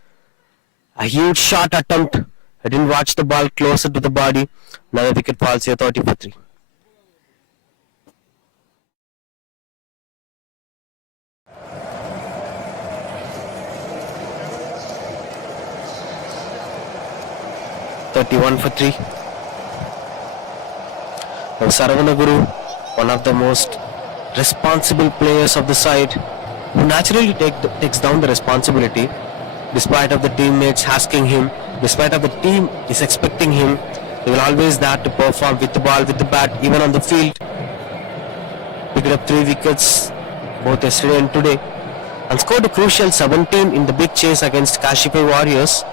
A huge shot attempt. I didn't watch the ball closer to the body. Another wicket falls here, 30 for 3. (31 for 3). Now Saravanaguru, one of the most responsible players of the side, who naturally takes down the responsibility despite of the teammates asking him, despite of the team is expecting him. He will always there to perform with the ball, with the bat, even on the field. Picked up 3 wickets both yesterday and today and scored a crucial 17 in the big chase against Kashipur Warriors.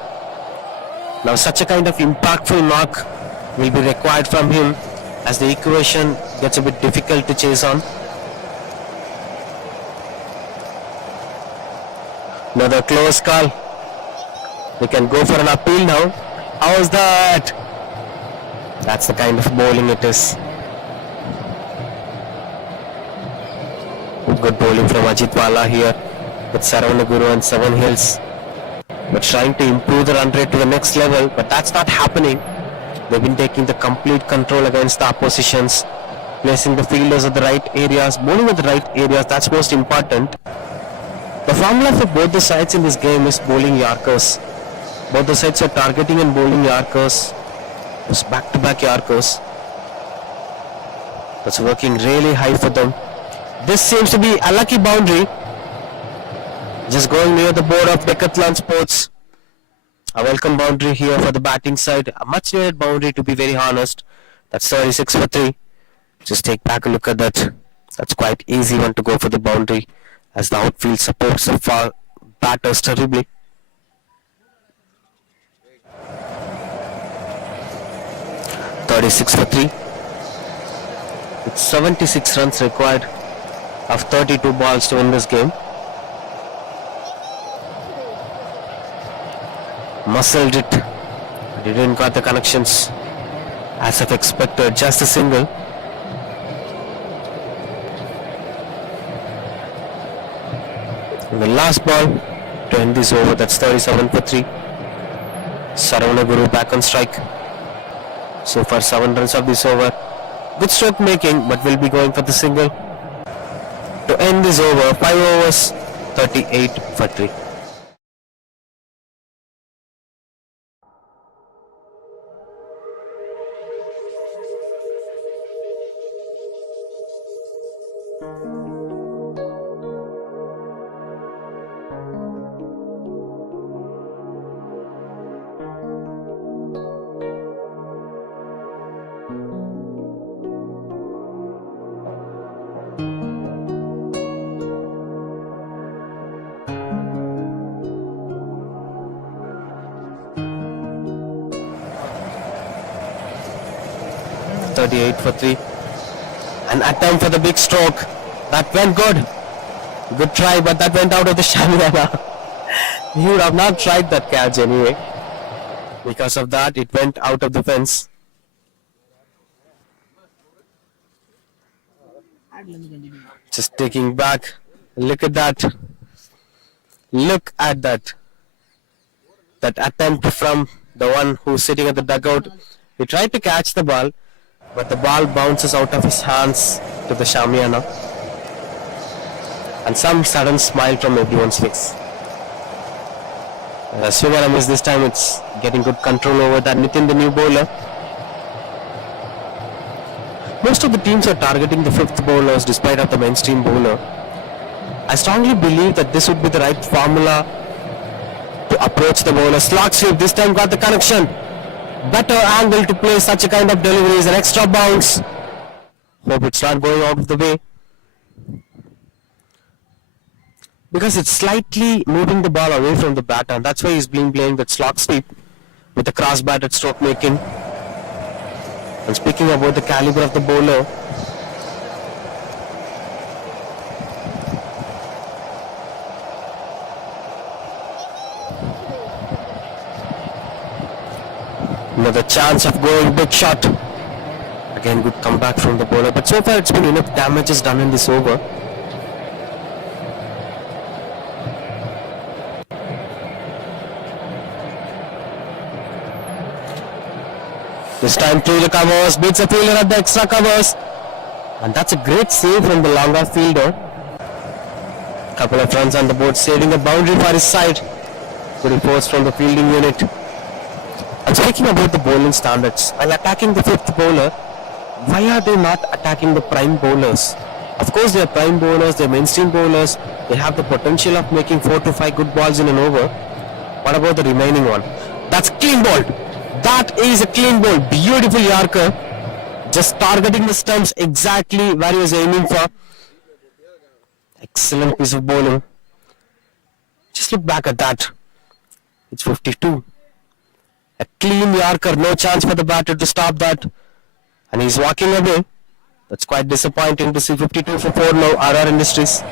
Now such a kind of impactful knock will be required from him as the equation gets a bit difficult to chase on. Another close call. We can go for an appeal now. How's that? That's the kind of bowling it is. Good bowling from Ajitwala here with Saravanaguru and Seven Hills. We're trying to improve the run rate to the next level, but that's not happening. They've been taking the complete control against the oppositions, placing the fielders at the right areas, bowling at the right areas. That's most important. The formula for both the sides in this game is bowling Yorkers. Both the sides are targeting and bowling Yorkers. It's back-to-back Yorkers. That's working really high for them. This seems to be a lucky boundary. Just going near the board of Decathlon Sports. A welcome boundary here for the batting side. A much needed boundary, to be very honest. That's 36 for 3. Just take back a look at that. That's quite easy one to go for the boundary as the outfield supports the far batters terribly. "36 for 3. With 76 runs required of 32 balls to win this game. Muscled it, but he didn't got the connections as I've expected, just a single. And the last ball to end this over, that's 37 for 3. Saravana back on strike. So far 7 runs of this over. Good stroke making, but will be going for the single. To end this over, 5 overs, 38 for 3. For 3. An attempt for the big stroke. That went good. Good try, but that went out of the Shamiana. You would have not tried that catch anyway. Because of that, it went out of the fence. Just taking back. Look at that. Look at that. That attempt from the one who's sitting at the dugout. He tried to catch the ball, but the ball bounces out of his hands to the Shamiana. And some sudden smile from everyone's face. Swivaram is this time, it's getting good control over that. Nitin, the new bowler. Most of the teams are targeting the fifth bowlers despite of the mainstream bowler. I strongly believe that this would be the right formula to approach the bowler. Slot sweep, this time got the connection. Better angle to play such a kind of deliveries, an extra bounce. Hope it's not going out of the way. Because it's slightly moving the ball away from the batter, and that's why he's been playing that slot sweep with the cross-batted stroke making. And speaking about the caliber of the bowler, another chance of going big shot. Again, good comeback from the bowler, but so far it's been enough damages done in this over. This time through the covers, beats a fielder at the extra covers, and that's a great save from the longer fielder. Couple of runs on the board, saving a boundary for his side. Good force from the fielding unit. And speaking about the bowling standards, while attacking the fifth bowler, why are they not attacking the prime bowlers? Of course, they are prime bowlers, they are mainstream bowlers, they have the potential of making 4 to 5 good balls in an over. What about the remaining one? That's clean ball. That is a clean ball. Beautiful Yorker. Just targeting the stumps exactly where he was aiming for. Excellent piece of bowling. Just look back at that. It's 52. A clean Yorker. No chance for the batter to stop that. And he's walking away. That's quite disappointing to see. 52 for 4 now. RR Industries.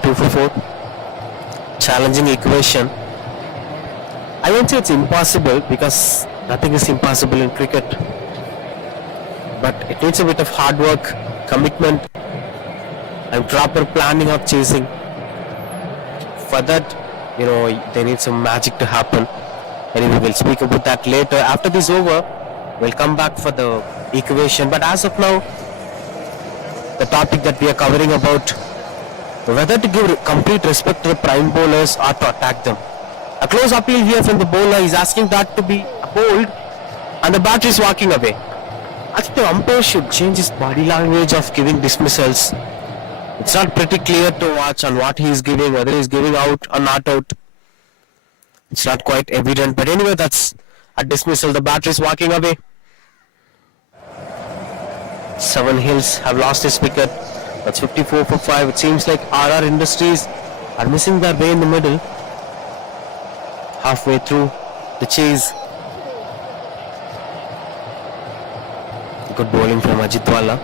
For 4. Challenging equation. I won't say it's impossible because nothing is impossible in cricket. but it needs a bit of hard work, commitment, and proper planning of chasing. For that, they need some magic to happen. Anyway, we'll speak about that later. After this over, we'll come back for the equation. But as of now, the topic that we are covering about whether to give complete respect to the prime bowlers or to attack them. A close appeal here from the bowler. He's asking that to be bowled, and the batter is walking away. I think the umpire should change his body language of giving dismissals. It's not pretty clear to watch on what he is giving, whether he is giving out or not out. It's not quite evident, but anyway, that's a dismissal. The batter is walking away. Seven Hills have lost his wicket. That's 54 for 5. It seems like RR Industries are missing their way in the middle. Halfway through the chase. Good bowling from Ajitwala.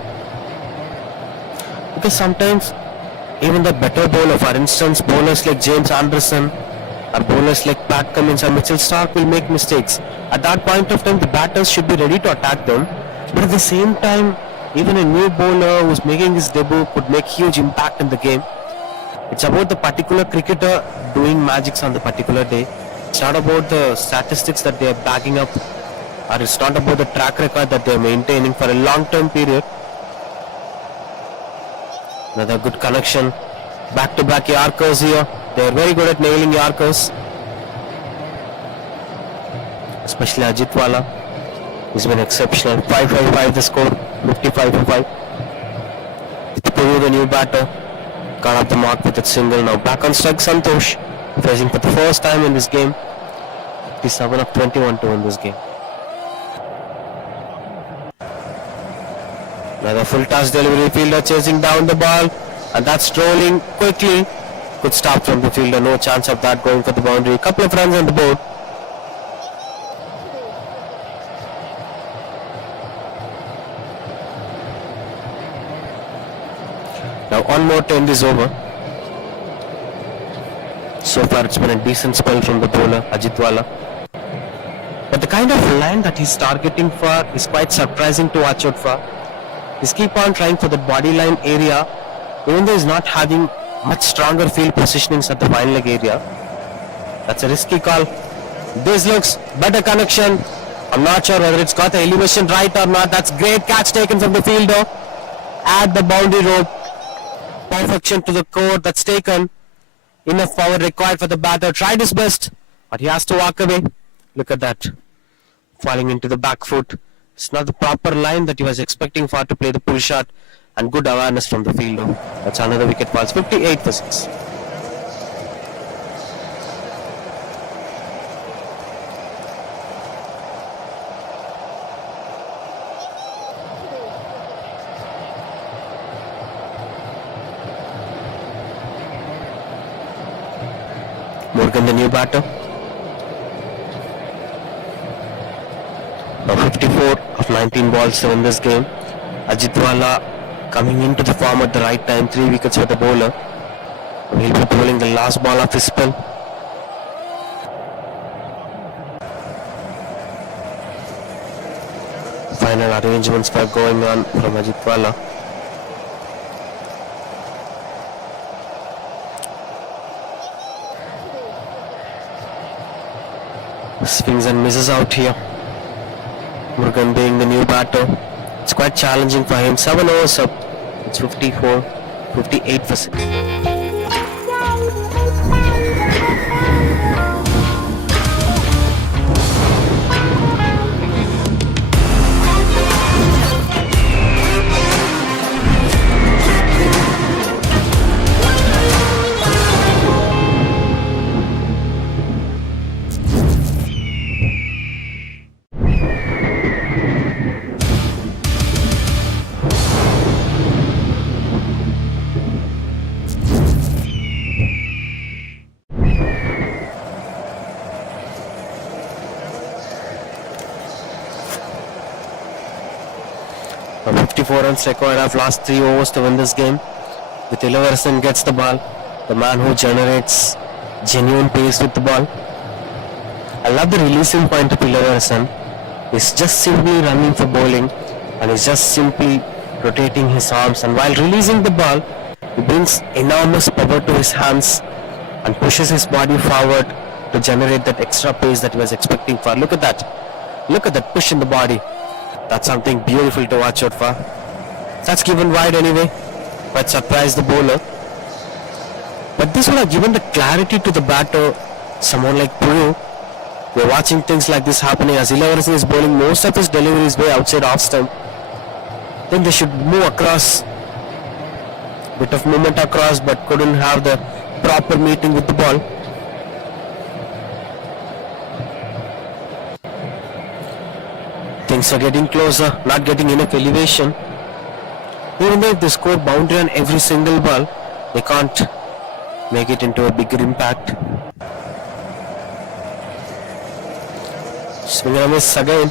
Because sometimes even the better bowler, for instance, bowlers like James Anderson or bowlers like Pat Cummins or Mitchell Stark will make mistakes. At that point of time, the batters should be ready to attack them. But at the same time, even a new bowler who's making his debut could make huge impact in the game. It's about the particular cricketer doing magics on the particular day. It's not about the statistics that they are backing up, or it's not about the track record that they are maintaining for a long-term period. Another good connection. Back-to-back Yorkers here. They are very good at nailing Yorkers. Especially Ajitwala. He's been exceptional. 5-5-5 the score. 55 for 5. Puru, the new batter, got up the mark with its single. Now back on strike Santosh, facing for the first time in this game. 57 of 21 to win this game. Another full toss delivery, fielder chasing down the ball, and that's strolling quickly. Good stop from the fielder, no chance of that going for the boundary. Couple of runs on the board. Now one more to end this over. So far it's been a decent spell from the bowler Ajitwala. But the kind of line that he's targeting for is quite surprising to watch out for. He's keep on trying for the body line area, even though he's not having much stronger field positionings at the fine leg area. That's a risky call. This looks better connection. I'm not sure whether it's got the elevation right or not. That's great catch taken from the fielder at the boundary rope. Perfection to the court that's taken. Enough power required for the batter. Tried his best, but he has to walk away. Look at that. Falling into the back foot. It's not the proper line that he was expecting for to play the pull shot, and good awareness from the fielder. That's another wicket falls. 58 for 6. Morgan, the new batter. Now 54 of 19 balls to win this game. Ajitwala coming into the form at the right time. 3 wickets for the bowler. He'll be bowling the last ball of his spell. Final arrangements were going on from Ajitwala. Swings and misses out here. Morgan being the new batter. It's quite challenging for him. 7 overs up. It's 54, 58 for 6. A 54 runs required of last 3 overs to win this game. With Ileverson gets the ball, the man who generates genuine pace with the ball. I love the releasing point of Ileverson. He's just simply running for bowling. and he's just simply rotating his arms, and while releasing the ball he brings enormous power to his hands and pushes his body forward to generate that extra pace that he was expecting for. Look at that push in the body. That's something beautiful to watch out for. That's given wide anyway, but surprised the bowler. But this would have given the clarity to the batter. Someone like Puru, we're watching things like this happening as Ilavarsan is bowling most of his deliveries way outside off stump. Then they should move across, bit of movement across, but couldn't have the proper meeting with the ball. Things are getting closer, not getting enough elevation. Even though if they score boundary on every single ball, they can't make it into a bigger impact. Swing and a miss again.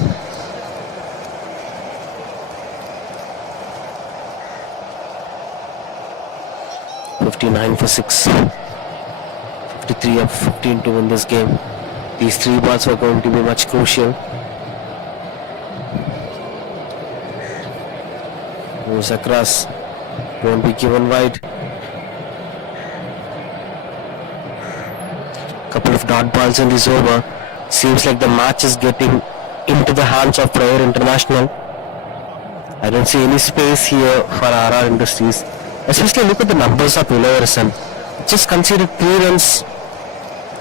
$59 for 6. 53 of 15 to win this game. These 3 balls are going to be much crucial. Moves across, won't be given wide. Couple of dot balls in this over. Seems like the match is getting into the hands of Freyer International. I don't see any space here for RR Industries. Especially look at the numbers of Ilavarsan. Just conceded 3 runs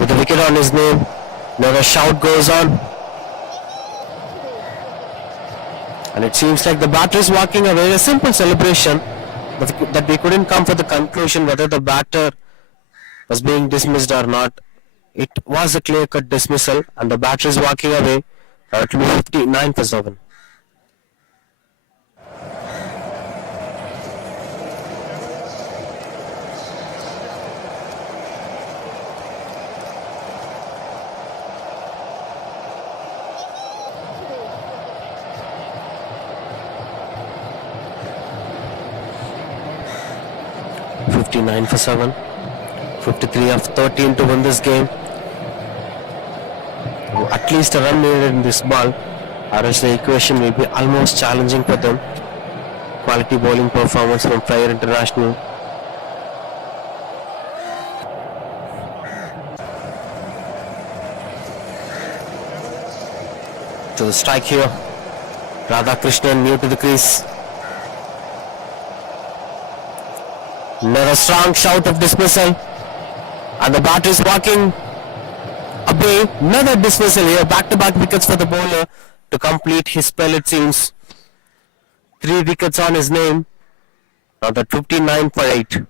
with a wicket on his name. Now the shout goes on. And it seems like the batter is walking away. A simple celebration that they couldn't come for the conclusion whether the batter was being dismissed or not. It was a clear-cut dismissal and the batter is walking away. It will be 59 for 7. $59 for 7. 53 of 13 to win this game. At least a run needed in this ball, or else the equation will be almost challenging for them. Quality bowling performance from Freyer International. To the strike here. Radhakrishnan new to the crease. Another strong shout of dismissal. And the batter is walking away. Another dismissal here. Back-to-back wickets for the bowler to complete his spell, it seems. 3 wickets on his name. Now the 59 for 8.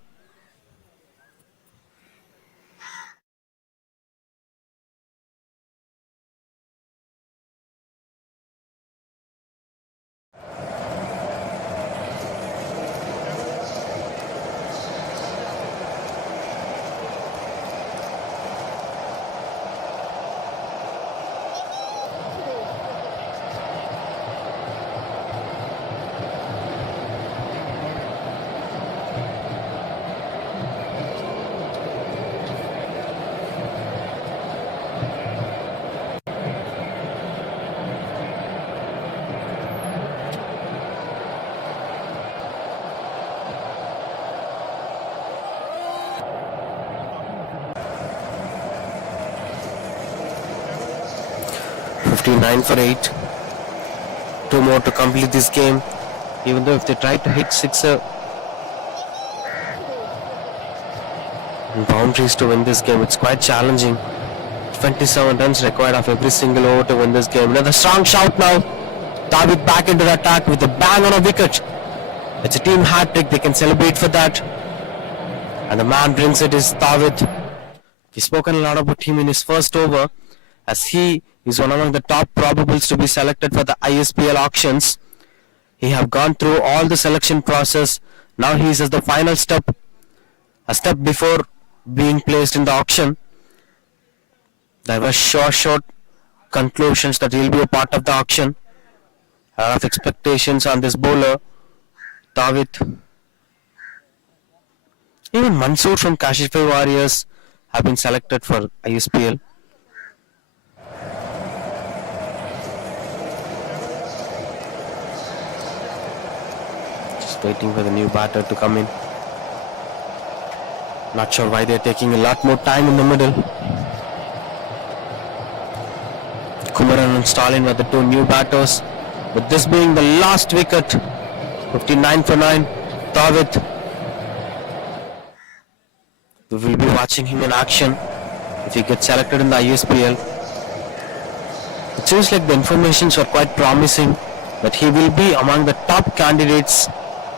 $59 for 8. 2 more to complete this game. Even though if they try to hit sixer and boundaries to win this game, it's quite challenging. 27 runs required of every single over to win this game. Another strong shout now. David back into the attack with a bang on a wicket. It's a team hat trick. They can celebrate for that. And the man brings it is David. We've spoken a lot about him in his first over, as he is one among the top probables to be selected for the ISPL auctions. He have gone through all the selection process. Now he is at the final step, a step before being placed in the auction. There were short conclusions that he will be a part of the auction. A lot of expectations on this bowler, David. Even Mansoor from Kashifai Warriors have been selected for ISPL. waiting for the new batter to come in. Not sure why they're taking a lot more time in the middle. Kumaran and Stalin were the two new batters. With this being the last wicket, 59 for 9, Tawit. We will be watching him in action if he gets selected in the ISPL. It seems like the informations were quite promising that he will be among the top candidates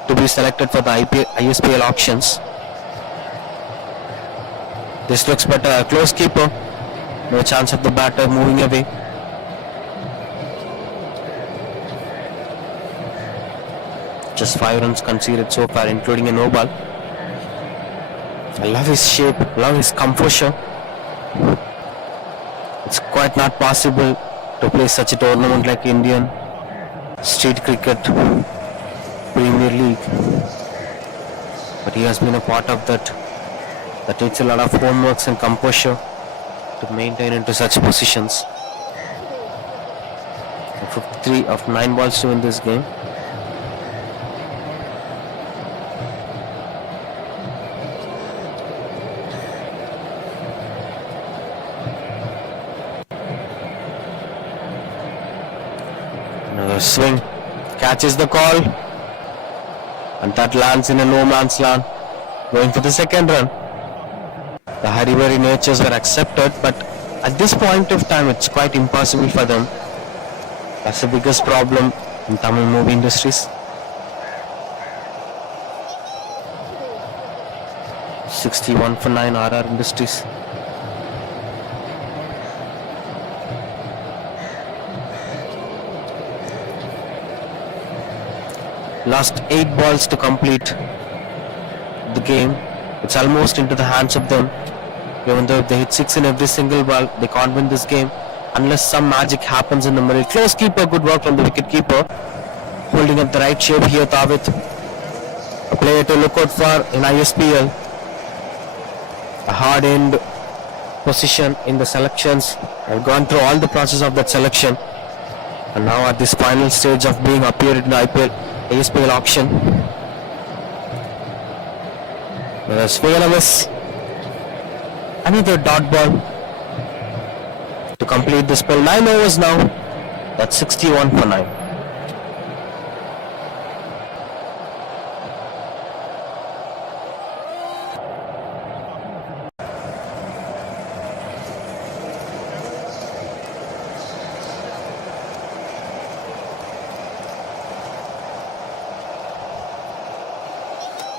to be selected for the ISPL auctions. This looks better. A close keeper. No chance of the batter moving away. Just 5 runs conceded so far, including a no ball. I love his shape, love his composure. It's quite not possible to play such a tournament like Indian Street Cricket Premier League. But he has been a part of that. That takes a lot of homeworks and composure to maintain into such positions. 53 of 9 balls to win this game. Another swing, catches the call, and that lands in a no man's land, going for the second run. The hurry-burry natures were accepted, but at this point of time it's quite impossible for them. That's the biggest problem in Tamil movie industries. 61 for 9 RR Industries. Last 8 balls to complete the game. It's almost into the hands of them. Even though if they hit 6 in every single ball, they can't win this game unless some magic happens in the middle. Close keeper, good work from the wicket keeper. Holding up the right shape here, Tawit. A player to look out for in ISPL. A hard end position in the selections. I've gone through all the process of that selection. And now at this final stage of being appeared in the ISPL auction. Another swing and a miss. Another dot ball to complete the spell. 9 overs now. That's 61 for 9.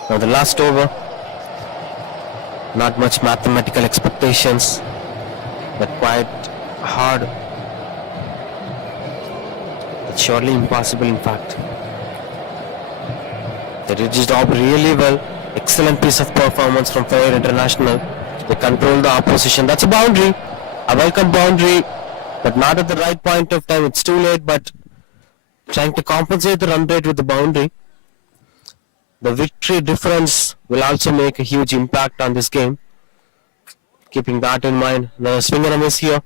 Now the last over. Not much mathematical expectations, but quite hard. It's surely impossible, in fact. They did his job really well. Excellent piece of performance from Freyer International. They control the opposition. That's a boundary. A welcome boundary, but not at the right point of time. It's too late, but trying to compensate the run rate with the boundary. The victory difference will also make a huge impact on this game. Keeping that in mind, another swing and a miss here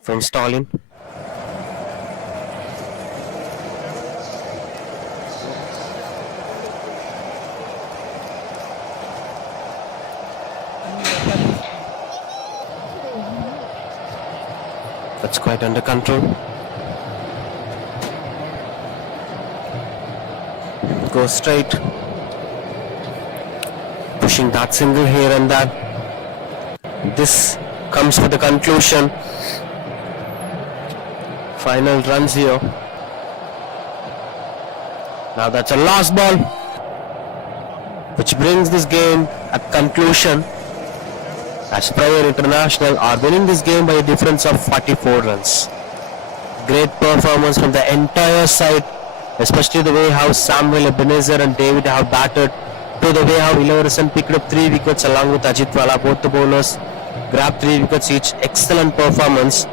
from Stalin. That's quite under control. Go straight, pushing that single here and there. This comes to the conclusion. Final runs here. Now that's a last ball, which brings this game at conclusion, as Freyer International are winning this game by a difference of 44 runs. Great performance from the entire side, especially the way how Samuel, Ebenezer and David have batted, to the way how Ilorasan picked up 3 wickets along with Ajit Wala. Both the bowlers grabbed 3 wickets each. Excellent performance.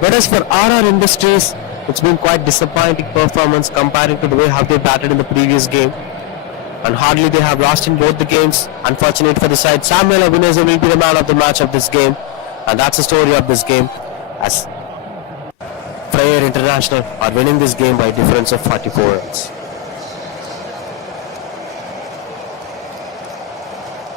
Whereas for RR Industries, it's been quite disappointing performance comparing to the way how they batted in the previous game. And hardly they have lost in both the games. Unfortunate for the side. Samuel Ebenezer will be the man of the match of this game. And that's the story of this game, as Freyer International are winning this game by a difference of 44 runs.